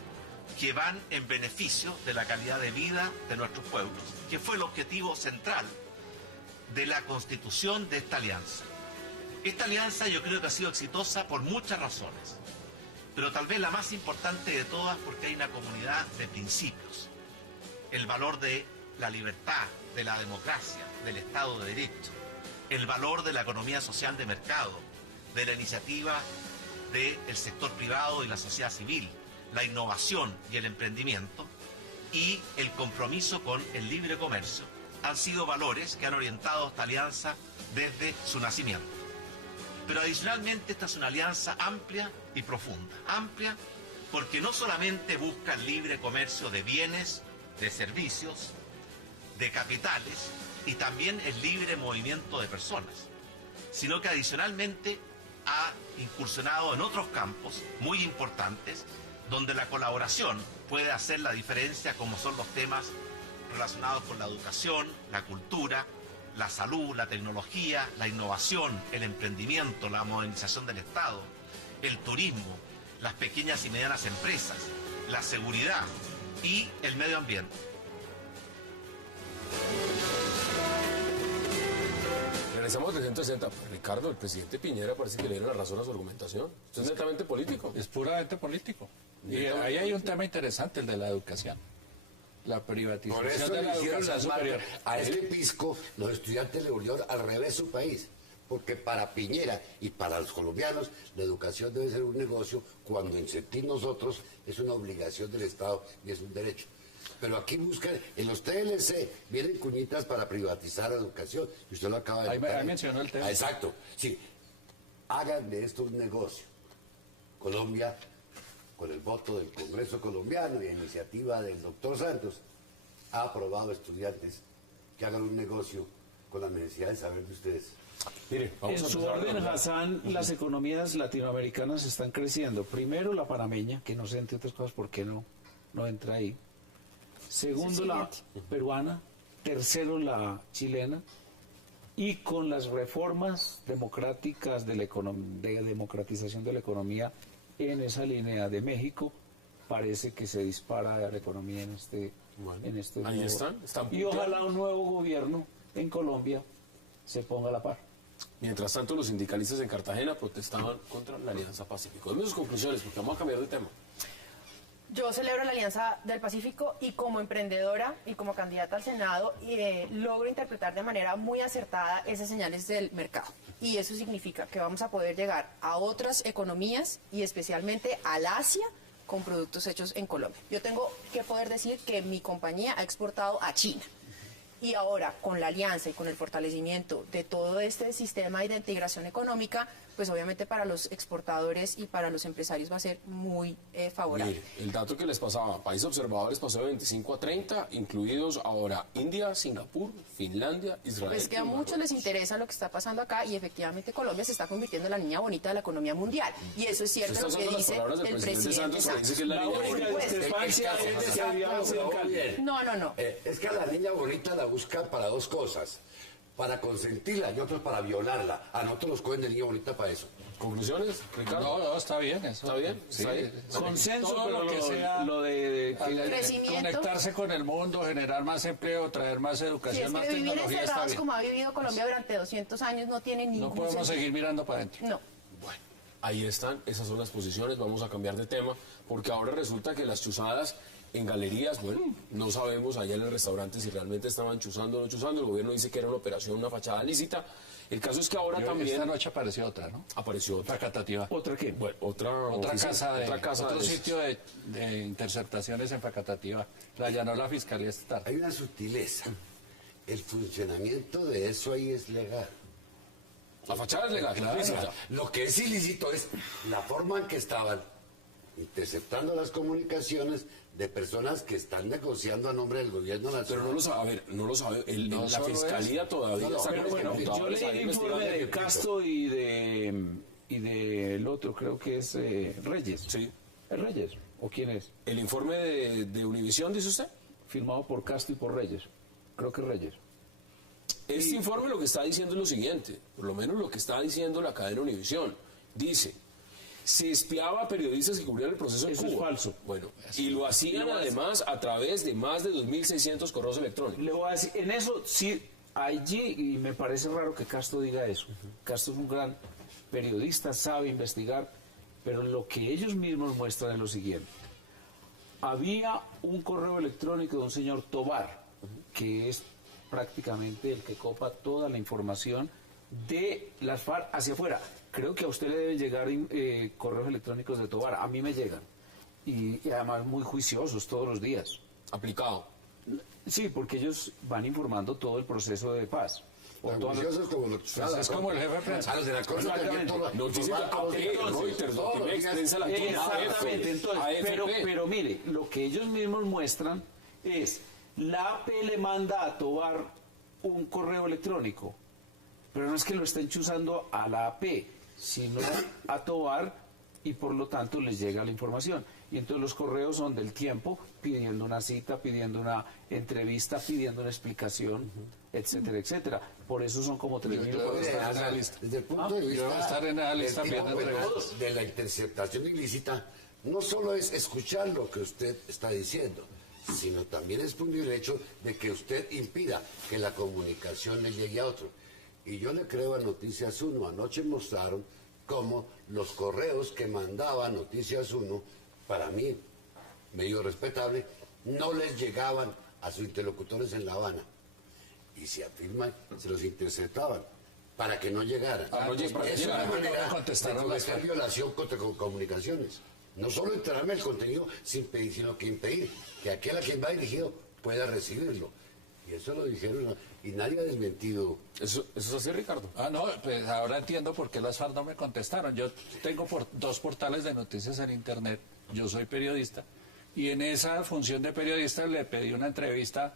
que van en beneficio de la calidad de vida de nuestros pueblos, que fue el objetivo central de la constitución de esta alianza. Esta alianza yo creo que ha sido exitosa por muchas razones, pero tal vez la más importante de todas porque hay una comunidad de principios. El valor de la libertad, de la democracia, del Estado de Derecho, el valor de la economía social de mercado, de la iniciativa del sector privado y la sociedad civil, la innovación y el emprendimiento, y el compromiso con el libre comercio, han sido valores que han orientado esta alianza desde su nacimiento. Pero adicionalmente esta es una alianza amplia y profunda. Amplia porque no solamente busca el libre comercio de bienes, de servicios, de capitales y también el libre movimiento de personas, sino que adicionalmente ha incursionado en otros campos muy importantes donde la colaboración puede hacer la diferencia, como son los temas relacionados con la educación, la cultura, la salud, la tecnología, la innovación, el emprendimiento, la modernización del Estado, el turismo, las pequeñas y medianas empresas, la seguridad y el medio ambiente. Regresamos de 360. Ricardo, el presidente Piñera parece que le dieron la razón a su argumentación. Esto es netamente político. Es puramente político. Y ahí hay un tema interesante, el de la educación. La privatización por eso de la le hicieron educación superior. A este pisco, los estudiantes le volvieron al revés su país. Porque para Piñera y para los colombianos, la educación debe ser un negocio cuando en sentir nosotros es una obligación del Estado y es un derecho. Pero aquí buscan, en los TLC vienen cuñitas para privatizar la educación. Y usted lo acaba de decir. Ahí mencionó el tema. Ah, exacto. Sí. Hagan de esto un negocio. Colombia, con el voto del Congreso colombiano y a iniciativa del doctor Santos, ha aprobado estudiantes que hagan un negocio con la necesidad de saber de ustedes. Mire, en su orden, Hassan, las economías latinoamericanas están creciendo. Primero la panameña, que no sé entre otras cosas por qué no entra ahí. Segundo la peruana. Tercero la chilena. Y con las reformas democráticas de democratización de la economía en esa línea de México, parece que se dispara la economía en este ahí están y ojalá un nuevo gobierno en Colombia se ponga a la par. Mientras tanto, los sindicalistas en Cartagena protestaban contra la Alianza Pacífico. Deme sus conclusiones, porque vamos a cambiar de tema. Yo celebro la Alianza del Pacífico y como emprendedora y como candidata al Senado logro interpretar de manera muy acertada esas señales del mercado. Y eso significa que vamos a poder llegar a otras economías y especialmente al Asia con productos hechos en Colombia. Yo tengo que poder decir que mi compañía ha exportado a China. Y ahora, con la alianza y con el fortalecimiento de todo este sistema de integración económica, pues obviamente para los exportadores y para los empresarios va a ser muy favorable. Mire, el dato que les pasaba, países observadores pasó de 25 a 30, incluidos ahora India, Singapur, Finlandia, Israel. Pues que a muchos les interesa lo que está pasando acá y efectivamente Colombia se está convirtiendo en la niña bonita de la economía mundial. Y eso es cierto lo que dice el presidente Santos. Dice que es la niña bonita. No. Es que a la niña bonita la buscan para dos cosas. Para consentirla y otros para violarla. A nosotros nos cogen de niña bonita para eso. ¿Conclusiones, Ricardo? No, está bien eso. ¿Está bien? Sí, ¿Está bien? Consenso, todo pero lo que sea lo de Crecimiento. conectarse con el mundo, generar más empleo, traer más Si educación, es más que vivir tecnología, está encerrados bien. como ha vivido Colombia durante 200 años no tiene ningún No podemos sentido. seguir mirando para adentro. No. Bueno, ahí están, esas son las posiciones, vamos a cambiar de tema, porque ahora resulta que las chuzadas en galerías, bueno, no sabemos allá en el restaurante si realmente estaban chuzando o no chuzando, el gobierno dice que era una operación, una fachada lícita, el caso es que ahora también... Esta noche apareció otra, ¿no? Apareció otra. Facatativá. ¿Otra qué? Bueno, otra Otro de sitio de interceptaciones en Facatativá. La allanó la Fiscalía esta tarde. Hay una sutileza. El funcionamiento de eso ahí es legal. La fachada es legal, Claro. lícita. Lo que es ilícito es la forma en que estaban interceptando las comunicaciones de personas que están negociando a nombre del gobierno nacional. Pero no lo sabe, a ver, no lo sabe, No la solo fiscalía eso. todavía está Pero con bueno, yo computadores leí ahí el informe investigando. de Castro y del otro, creo que es Reyes. Sí. ¿Es Reyes? ¿O quién es? ¿El informe de Univisión, dice usted? Firmado por Castro y por Reyes. Creo que es Reyes. Este informe lo que está diciendo es lo siguiente, por lo menos lo que está diciendo la cadena Univisión. Dice, se espiaba a periodistas que cubrían el proceso en Eso Cuba. es falso. Bueno, y lo hacían además a través de más de 2.600 correos electrónicos. Le voy a decir, en eso sí, allí, y me parece raro que Castro diga eso. Castro es un gran periodista, sabe investigar, pero lo que ellos mismos muestran es lo siguiente. Había un correo electrónico de un señor Tobar, que es prácticamente el que copa toda la información de las FARC hacia afuera. Creo que a usted le deben llegar correos electrónicos de Tobar, a mí me llegan. Y además muy juiciosos todos los días. Aplicado. Sí, porque ellos van informando todo el proceso de paz. Tan juiciosos como los Es como el jefe de prensa. A los de la cosa Exactamente. Noticias Reuters, Notimex, Prensa Latina, Exactamente, entonces, AFP. pero mire, lo que ellos mismos muestran es, la AP le manda a Tobar un correo electrónico, pero no es que lo estén chuzando a la AP, sino a Tobar, y por lo tanto les llega la información. Y entonces los correos son del Tiempo, pidiendo una cita, pidiendo una entrevista, pidiendo una explicación, etcétera, etcétera. Por eso son como 3.000 correos. Desde el punto de vista yo voy a estar en la lista del viendo tipo entrevistas. de la interceptación ilícita, no solo es escuchar lo que usted está diciendo, sino también es punto el hecho de que usted impida que la comunicación le llegue a otro. Y yo le creo a Noticias 1, anoche mostraron cómo los correos que mandaba Noticias 1, para mí, medio respetable, no les llegaban a sus interlocutores en La Habana. Y se afirman, se los interceptaban para que no llegaran. Es una manera de cometer violación contra comunicaciones. No solo entrarme el contenido sino que impedir que aquel a quien va dirigido pueda recibirlo. Y eso lo dijeron y nadie ha desmentido. ¿Eso es así, Ricardo? No, pues ahora entiendo por qué las FARC no me contestaron. Yo tengo dos portales de noticias en Internet, yo soy periodista, y en esa función de periodista le pedí una entrevista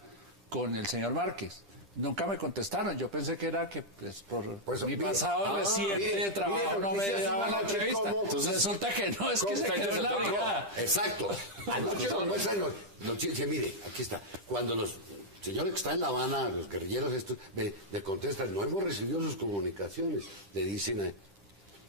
con el señor Márquez. Nunca me contestaron, yo pensé que era que por mi pasado reciente de trabajo no me daban la entrevista. Entonces resulta que no, es que se quedó en la brigada. Exacto. Anoche nos muestran noticias, mire, aquí está. Cuando los señores que están en La Habana, los guerrilleros estos, le contestan, no hemos recibido sus comunicaciones, le dicen.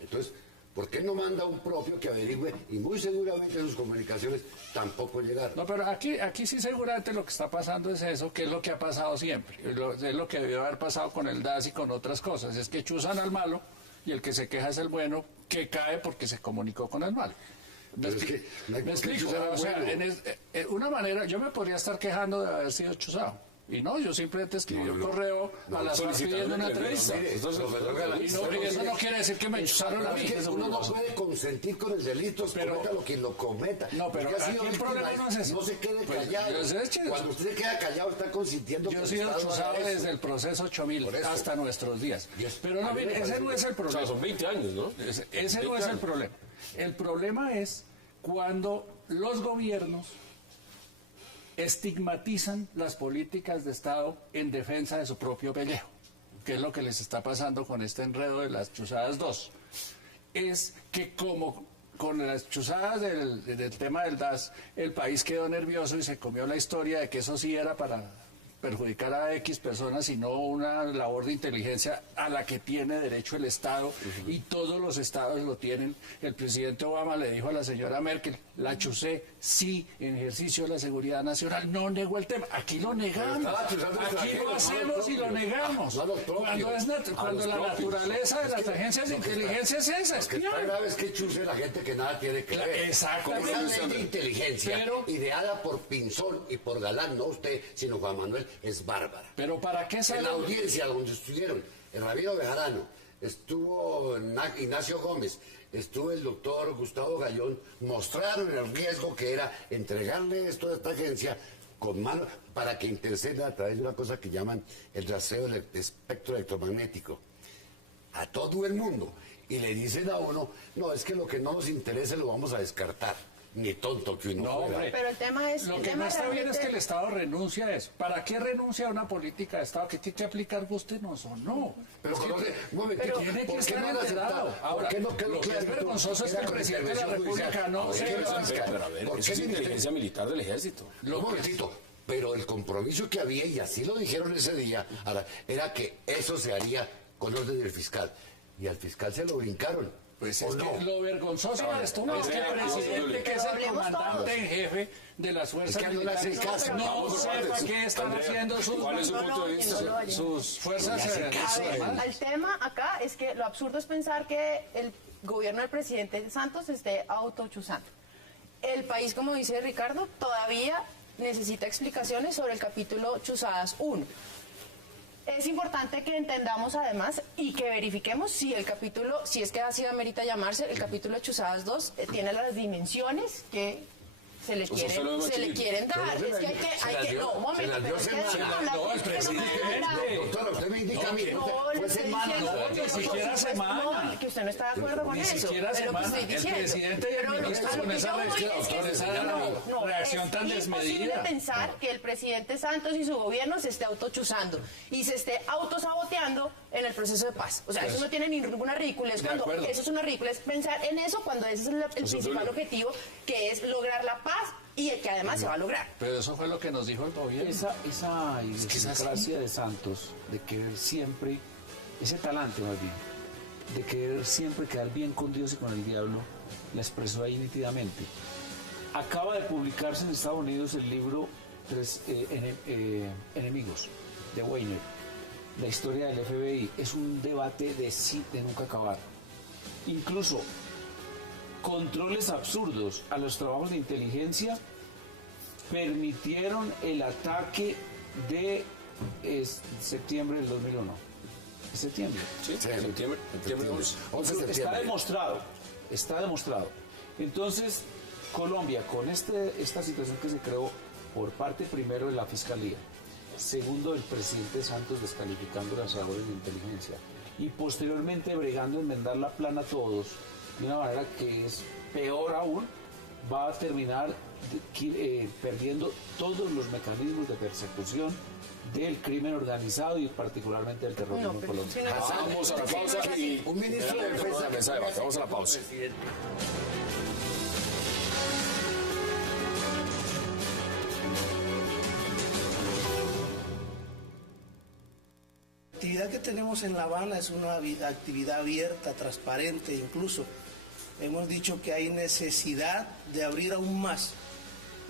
Entonces, ¿por qué no manda un propio que averigüe? Y muy seguramente sus comunicaciones tampoco llegaron. No, pero aquí sí seguramente lo que está pasando es eso, que es lo que ha pasado siempre. Es lo que debió haber pasado con el DAS y con otras cosas. Es que chuzan al malo y el que se queja es el bueno, que cae porque se comunicó con el malo. Me explico, o sea, una manera, yo me podría estar quejando de haber sido chuzado. Y no, yo simplemente escribí un correo a las FARC pidiendo una entrevista. Y eso no quiere decir que me chuzaron a mí. Uno no puede consentir con el delito, cometa lo que lo cometa. No, pero aquí el problema no es eso. No se quede callado. Cuando usted se queda callado, está consintiendo. Yo he sido chuzado desde el proceso 8000 hasta nuestros días. Pero no, mire, ese no es el problema. O sea, son 20 años, ¿no? Ese no es el problema. El problema es cuando los gobiernos estigmatizan las políticas de Estado en defensa de su propio pellejo, que es lo que les está pasando con este enredo de las chuzadas 2. Es que como con las chuzadas del tema del DAS, el país quedó nervioso y se comió la historia de que eso sí era para perjudicar a X personas, sino una labor de inteligencia a la que tiene derecho el Estado, y todos los estados lo tienen. El presidente Obama le dijo a la señora Merkel, la chusé, sí, en ejercicio de la seguridad nacional, no negó el tema. Aquí lo negamos, aquí lo hacemos y lo negamos. Cuando la naturaleza de las agencias de inteligencia es esa, es que la grave es que chuse la gente que nada tiene que ver. Exactamente. Esa ley de inteligencia, ideada por Pinzón y por Galán, no usted, sino Juan Manuel, es bárbara. Pero ¿para qué en la audiencia donde estuvieron el rabino Bejarano, estuvo Ignacio Gómez, estuvo el doctor Gustavo Gallón, mostraron el riesgo que era entregarle esto a esta agencia con mano para que interceda a través de una cosa que llaman el rastreo del espectro electromagnético a todo el mundo, y le dicen a uno, no, es que lo que no nos interese lo vamos a descartar. Ni tonto que uno fuera. Pero el tema es... Lo que no está bien es que el Estado renuncia a eso. ¿Para qué renuncia a una política de Estado que tiene que aplicar gústenos o no? Pero tiene que estar enterado. Ahora, lo que es vergonzoso es que el presidente de la República no se... Pero a ver, eso es inteligencia militar del ejército. Un momentito. Pero el compromiso que había, y así lo dijeron ese día, era que eso se haría con orden del fiscal. Y al fiscal se lo brincaron. Pues es que lo vergonzoso de esto es que el presidente, que es el comandante en jefe de las fuerzas militares, no sepa qué están haciendo sus fuerzas. El tema acá es que lo absurdo es pensar que el gobierno del presidente Santos esté autochuzando. El país, como dice Ricardo, todavía necesita explicaciones sobre el capítulo Chuzadas 1. Es importante que entendamos además y que verifiquemos si el capítulo, si es que así amerita llamarse, el capítulo Chuzadas 2 tiene las dimensiones que se le quieren dar. Es que hay que, no, un momento, pero es que no, el presidente. Doctora, usted me indica a mí, fue semana, ni siquiera semana. No, que usted no está de acuerdo con eso. Ni siquiera semana. El presidente y el ministro con esa reacción tan desmedida. Es imposible pensar que el presidente Santos y su gobierno se esté autochuzando y se esté autosaboteando en el proceso de paz. O sea, eso no tiene ninguna ridiculez. Cuando eso es una ridiculez, pensar en eso cuando ese es el principal objetivo, que es lograr la paz y que además se va a lograr. Pero eso fue lo que nos dijo el gobierno. Esa idiosincrasia de Santos, de querer siempre, ese talante más bien, de querer siempre quedar bien con Dios y con el diablo, la expresó ahí nítidamente. Acaba de publicarse en Estados Unidos el libro Enemigos, de Weiner, la historia del FBI. Es un debate de nunca acabar. Incluso controles absurdos a los trabajos de inteligencia permitieron el ataque de septiembre del 2001. ¿Es septiembre? Sí, septiembre 11 de septiembre. Está demostrado. Entonces, Colombia, con esta situación que se creó por parte primero de la Fiscalía, segundo del presidente Santos descalificando las labores de inteligencia y posteriormente bregando a enmendar la plana a todos, de una manera que es peor aún, va a terminar perdiendo todos los mecanismos de persecución del crimen organizado y particularmente del terrorismo en Colombia. Vamos a la pausa y un ministro de defensa. Vamos a la pausa. La actividad que tenemos en La Habana es una actividad abierta, transparente, incluso hemos dicho que hay necesidad de abrir aún más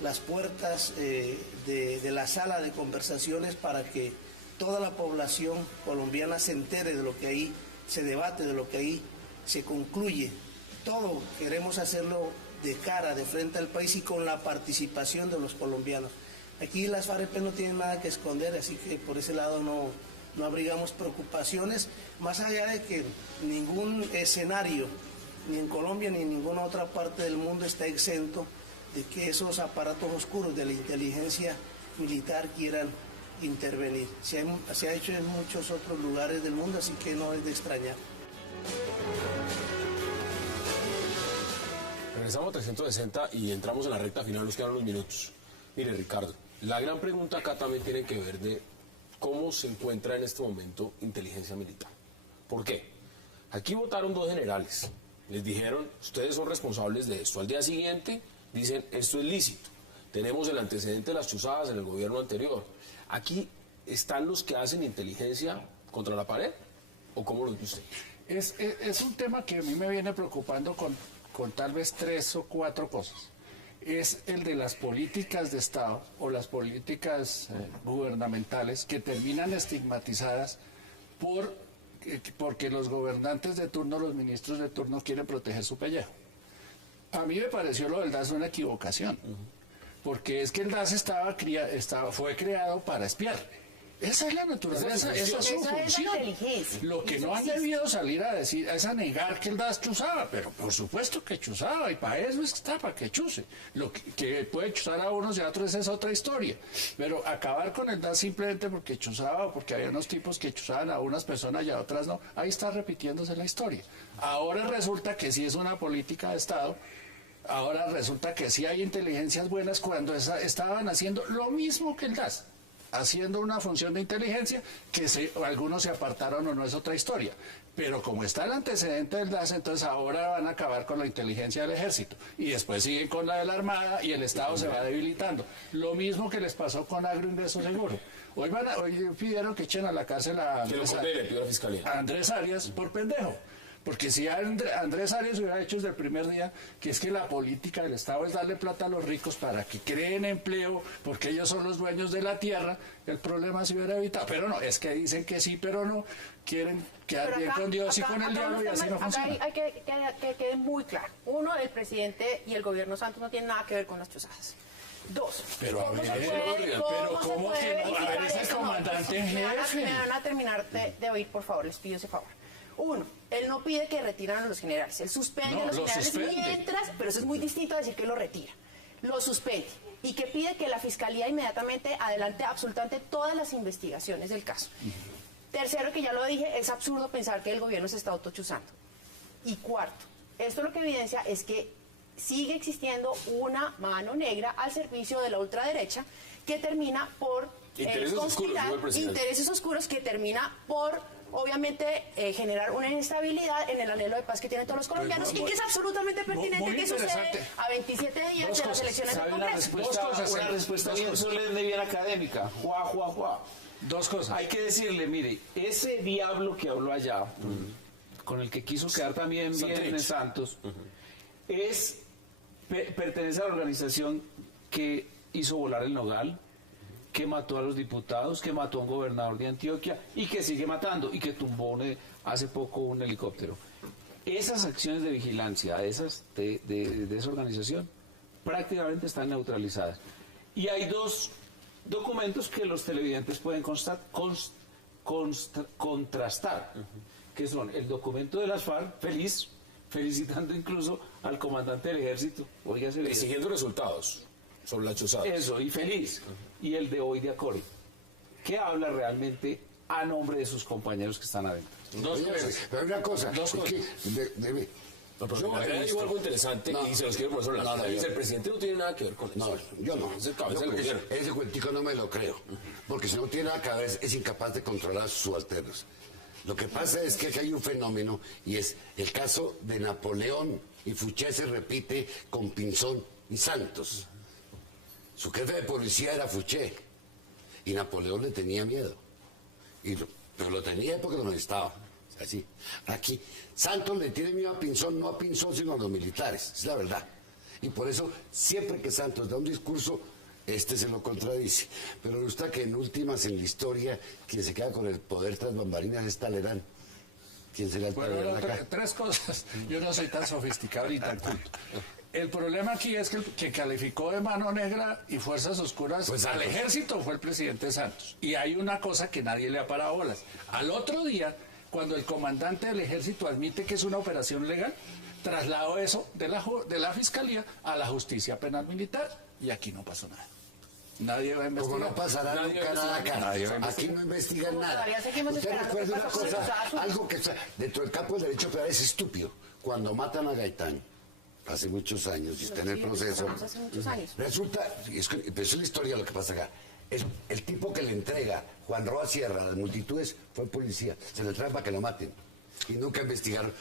las puertas de la sala de conversaciones para que toda la población colombiana se entere de lo que ahí se debate, de lo que ahí se concluye. Todo queremos hacerlo de cara, de frente al país y con la participación de los colombianos. Aquí las FAREP no tienen nada que esconder, así que por ese lado no abrigamos preocupaciones, más allá de que ningún escenario, ni en Colombia ni en ninguna otra parte del mundo está exento de que esos aparatos oscuros de la inteligencia militar quieran intervenir. Se ha hecho en muchos otros lugares del mundo, así que no es de extrañar. Regresamos a 360 y entramos en la recta final, nos quedan unos minutos. Mire, Ricardo, la gran pregunta acá también tiene que ver de cómo se encuentra en este momento inteligencia militar. ¿Por qué? Aquí votaron dos generales. Les dijeron, ustedes son responsables de esto. Al día siguiente dicen, esto es lícito. Tenemos el antecedente de las chuzadas en el gobierno anterior. Aquí ¿están los que hacen inteligencia contra la pared? ¿O cómo lo ve usted? Es un tema que a mí me viene preocupando con tal vez 3 o 4 cosas. Es el de las políticas de Estado o las políticas gubernamentales que terminan estigmatizadas porque los gobernantes de turno, los ministros de turno quieren proteger su pellejo. A mí me pareció lo del DAS una equivocación, porque es que el DAS fue creado para espiar. Esa es la naturaleza, esa es su función. Lo que no han debido salir a decir es a negar que el DAS chuzaba, pero por supuesto que chuzaba, y para eso está, para que chuze. Lo que puede chuzar a unos y a otros es otra historia. Pero acabar con el DAS simplemente porque chuzaba o porque había unos tipos que chuzaban a unas personas y a otras no, ahí está repitiéndose la historia. Ahora resulta que sí es una política de Estado. Ahora resulta que sí hay inteligencias buenas cuando estaban haciendo lo mismo que el DAS, haciendo una función de inteligencia que algunos se apartaron o no es otra historia. Pero como está el antecedente del DAS, entonces ahora van a acabar con la inteligencia del ejército y después siguen con la de la Armada y el Estado se va debilitando. Lo mismo que les pasó con Agroingreso Seguro. Hoy pidieron que echen a la cárcel a Andrés Arias por pendejo. Porque si Andrés Arias hubiera hecho desde el primer día que es que la política del Estado es darle plata a los ricos para que creen empleo, porque ellos son los dueños de la tierra, el problema se hubiera evitado. Pero no, es que dicen que sí, pero no, quieren quedar bien con Dios y con el diablo y así no funciona. Hay que quede muy claro. Uno, el presidente y el gobierno Santos no tienen nada que ver con las chuzadas. 2. Pero a ver, ¿cómo que no? A ver, es el comandante jefe. Me van a terminar de oír, por favor, les pido ese favor. 1, él no pide que retiran a los generales, él suspende a los generales mientras, pero eso es muy distinto a decir que lo retira, lo suspende y que pide que la Fiscalía inmediatamente adelante absolutamente todas las investigaciones del caso. Tercero, que ya lo dije, es absurdo pensar que el gobierno se está autochuzando. Y cuarto, esto lo que evidencia es que sigue existiendo una mano negra al servicio de la ultraderecha que termina por conspirar intereses oscuros que termina por obviamente generar una inestabilidad en el anhelo de paz que tienen todos los colombianos y que es absolutamente pertinente que sucede a 27 días de las elecciones del Congreso. Una respuesta bien solemne, bien académica. Dos cosas. Hay que decirle, mire, ese diablo que habló allá, con el que quiso quedar también bien en Santos, pertenece a la organización que hizo volar el Nogal, que mató a los diputados, que mató a un gobernador de Antioquia y que sigue matando y que tumbó hace poco un helicóptero. Esas acciones de vigilancia de esa organización prácticamente están neutralizadas. Y hay 2 documentos que los televidentes pueden contrastar, que son el documento de las FARC, felicitando incluso al comandante del ejército, siguiendo resultados sobre la chuzada. Eso, y feliz. Y el de hoy de Acori, que habla realmente a nombre de sus compañeros que están adentro. Pero una cosa, Hay algo interesante y se los quiero poner sobre la mesa. El presidente no tiene nada que ver con eso. No, yo no. Ese cuentico no me lo creo. Porque si no tiene nada que ver, es incapaz de controlar a sus subalternos. Lo que pasa es que hay un fenómeno y es el caso de Napoleón y Fouché se repite con Pinzón y Santos. Su jefe de policía era Fouché y Napoleón le tenía miedo. Pero lo tenía porque lo necesitaba. Así. Aquí, Santos le tiene miedo a Pinzón, no a Pinzón, sino a los militares, es la verdad. Y por eso, siempre que Santos da un discurso, se lo contradice. Pero resulta que en últimas, en la historia, quien se queda con el poder tras bambalinas es Talleyrand. ¿Quién será el Talleyrand acá? 3 cosas. Yo no soy tan sofisticado ni tan culto. El problema aquí es que el que calificó de mano negra y fuerzas oscuras al ejército fue el presidente Santos. Y hay una cosa que nadie le ha parado bolas. Al otro día, cuando el comandante del ejército admite que es una operación legal, trasladó eso de la fiscalía a la justicia penal militar y aquí no pasó nada. Nadie va a investigar. Como no pasará nunca nada acá. Aquí no investigan nada. ¿Usted recuerda una cosa? Algo que está dentro del campo del derecho penal es estúpido. Cuando matan a Gaitán, hace muchos años, y está en el proceso, resulta, eso es la historia de lo que pasa acá. El tipo que le entrega Juan Roa Sierra a las multitudes fue policía. Se le entrega para que lo maten. Y nunca investigaron.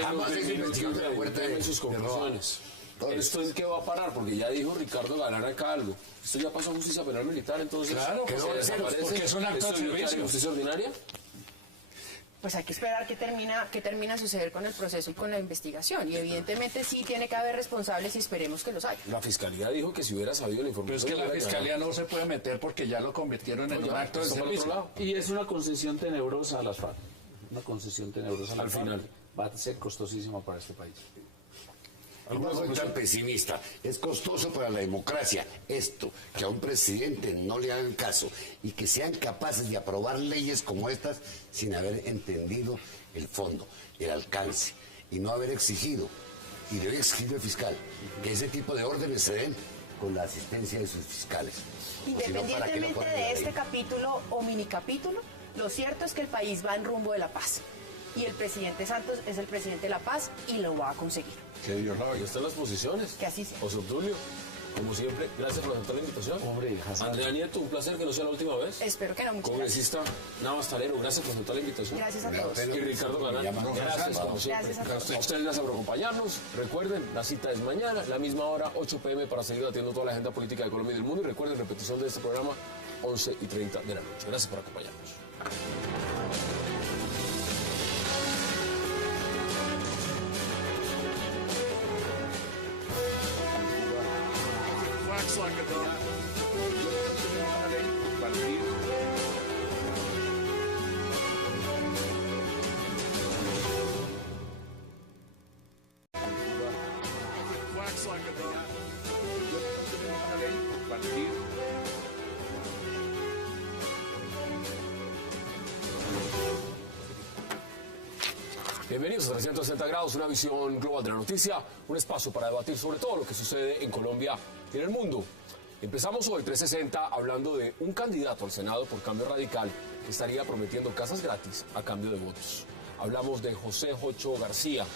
Jamás se investigó de la huerta de sus conclusiones. ¿Esto en qué va a parar? Porque ya dijo Ricardo Galán acá algo. Esto ya pasó a justicia penal militar, entonces... Claro, porque es un acto de servicio. ¿Justicia ordinaria? Pues hay que esperar qué termina a suceder con el proceso y con la investigación. Y evidentemente sí tiene que haber responsables y esperemos que los haya. La Fiscalía dijo que si hubiera sabido la información... Pero es que la Fiscalía no se puede meter porque ya lo convirtieron en un acto de servicio. Y es una concesión tenebrosa a las FARC. Una concesión tenebrosa a las FARC. Al final va a ser costosísima para este país. No soy tan pesimista. Es costoso para la democracia esto, que a un presidente no le hagan caso y que sean capaces de aprobar leyes como estas sin haber entendido el fondo, el alcance y no haber exigido, y debe exigir el fiscal, que ese tipo de órdenes se den con la asistencia de sus fiscales. Independientemente de este capítulo o minicapítulo, lo cierto es que el país va en rumbo de la paz. Y el presidente Santos es el presidente de la paz y lo va a conseguir. Que Dios lo haga. Y están las posiciones. Que así sea. José Obdulio, como siempre, gracias por aceptar la invitación. Hombre, Andrea Nieto, un placer que no sea la última vez. Espero que no, muchas Congresista Navastalero, gracias por aceptar la invitación. Gracias a todos. Y Ricardo Galán, gracias como siempre. Gracias a ustedes gracias por acompañarnos. Recuerden, la cita es mañana, la misma hora, 8 p.m. para seguir debatiendo toda la agenda política de Colombia y del mundo. Y recuerden, repetición de este programa, 11:30 de la noche. Gracias por acompañarnos. Like a dog. Wax like a dog. Bienvenidos a 360 grados, una visión global de la noticia, un espacio para debatir sobre todo lo que sucede en Colombia y en el mundo. Empezamos hoy 360 hablando de un candidato al Senado por Cambio Radical que estaría prometiendo casas gratis a cambio de votos. Hablamos de José Hocho García,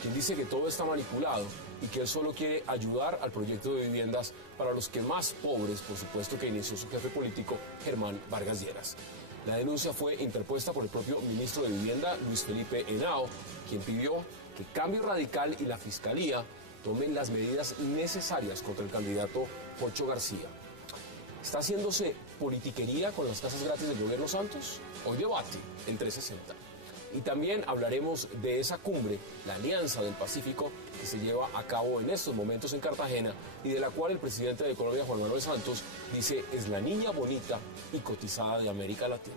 quien dice que todo está manipulado y que él solo quiere ayudar al proyecto de viviendas para los que más pobres, por supuesto, que inició su jefe político, Germán Vargas Lleras. La denuncia fue interpuesta por el propio ministro de Vivienda, Luis Felipe Henao, quien pidió que Cambio Radical y la Fiscalía tomen las medidas necesarias contra el candidato Hocho García. ¿Está haciéndose politiquería con las casas gratis del gobierno Santos? Hoy debate en 360. Y también hablaremos de esa cumbre, la Alianza del Pacífico, que se lleva a cabo en estos momentos en Cartagena y de la cual el presidente de Colombia, Juan Manuel Santos, dice es la niña bonita y cotizada de América Latina.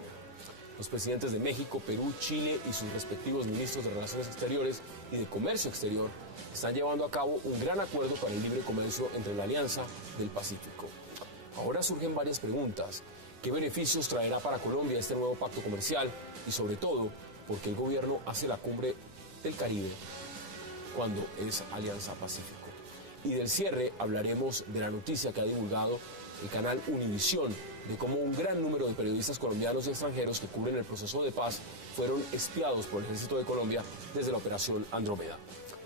Los presidentes de México, Perú, Chile y sus respectivos ministros de Relaciones Exteriores y de Comercio Exterior están llevando a cabo un gran acuerdo para el libre comercio entre la Alianza del Pacífico. Ahora surgen varias preguntas. ¿Qué beneficios traerá para Colombia este nuevo pacto comercial? Y sobre todo, ¿por qué el gobierno hace la cumbre del Caribe cuando es Alianza Pacífico? Y del cierre hablaremos de la noticia que ha divulgado el canal Univisión, de cómo un gran número de periodistas colombianos y extranjeros que cubren el proceso de paz fueron espiados por el Ejército de Colombia desde la Operación Andrómeda.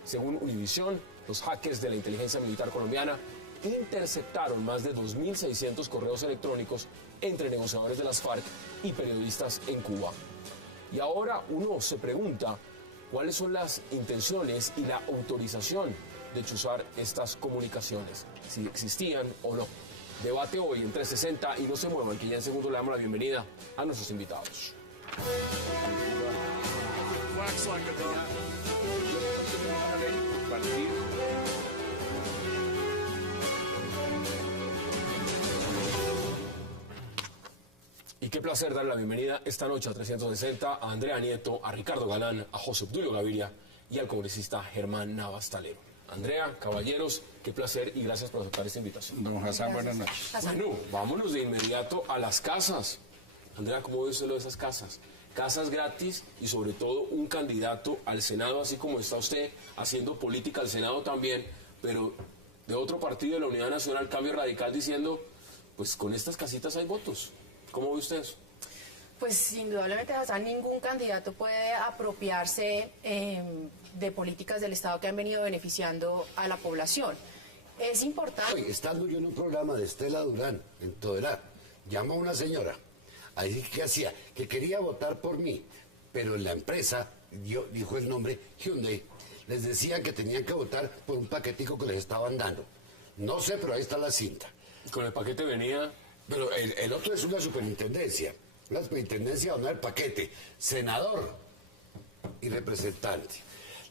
Según Univisión, los hackers de la inteligencia militar colombiana interceptaron más de 2.600 correos electrónicos entre negociadores de las FARC y periodistas en Cuba. Y ahora uno se pregunta cuáles son las intenciones y la autorización de chuzar estas comunicaciones, si existían o no. Debate hoy en 360 y no se muevan, que ya en segundo le damos la bienvenida a nuestros invitados. Y qué placer dar la bienvenida esta noche a 360 a Andrea Nieto, a Ricardo Galán, a José Obdulio Gaviria y al congresista Germán Navastalero. Andrea, caballeros, qué placer y gracias por aceptar esta invitación. Don Hassan, buenas noches. Bueno, vámonos de inmediato a las casas. Andrea, ¿cómo ve usted lo de esas casas? Casas gratis y sobre todo un candidato al Senado, así como está usted haciendo política al Senado también, pero de otro partido de la Unidad Nacional, Cambio Radical, diciendo, pues con estas casitas hay votos. ¿Cómo ve usted eso? Pues indudablemente, Hassan, ningún candidato puede apropiarse de políticas del Estado que han venido beneficiando a la población. Es importante... Hoy, estando yo en un programa de Estela Durán, en Toderá, llamó a una señora, ahí que hacía, que quería votar por mí, pero en la empresa, dijo el nombre Hyundai, les decían que tenían que votar por un paquetico que les estaban dando. No sé, pero ahí está la cinta. Con el paquete venía... Pero el otro es una superintendencia. Una superintendencia donde el paquete, senador y representante.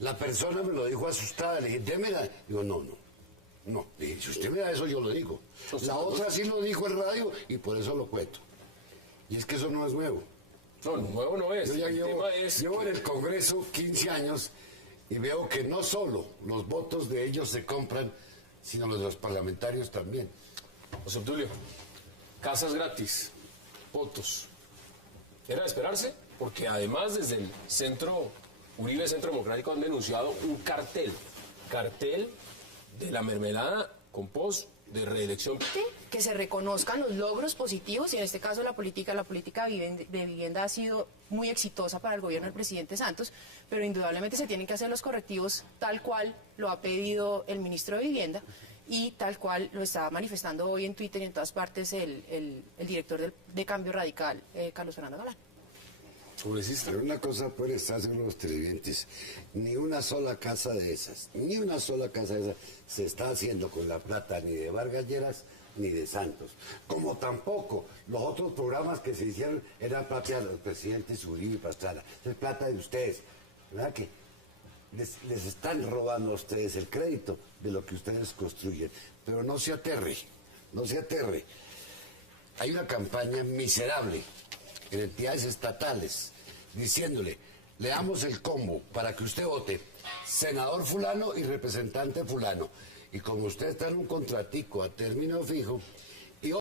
La persona me lo dijo asustada, le dije, démela. Digo, no. Le dije, si usted me da eso, yo lo digo. La otra sí lo dijo en radio y por eso lo cuento. Y es que eso no es nuevo. No, nuevo no es. Yo ya tema es llevo en el Congreso 15 años y veo que no solo los votos de ellos se compran, sino los de los parlamentarios también. José Obdulio, casas gratis, votos. ¿Era de esperarse? Porque además desde el Centro Uribe Centro Democrático han denunciado un cartel de la mermelada con post de reelección. Que se reconozcan los logros positivos y en este caso la política de vivienda ha sido muy exitosa para el gobierno del presidente Santos, pero indudablemente se tienen que hacer los correctivos tal cual lo ha pedido el ministro de Vivienda y tal cual lo está manifestando hoy en Twitter y en todas partes el director de Cambio Radical, Carlos Fernando Galán. Pero una cosa puede estar en los televidentes, ni una sola casa de esas se está haciendo con la plata ni de Vargas Lleras ni de Santos. Como tampoco los otros programas que se hicieron eran plata de los presidentes Uribe y Pastrana, es plata de ustedes, ¿verdad que? Les están robando a ustedes el crédito de lo que ustedes construyen, pero no se aterre. Hay una campaña miserable en entidades estatales diciéndole, le damos el combo para que usted vote senador fulano y representante fulano. Y como usted está en un contratico a término fijo,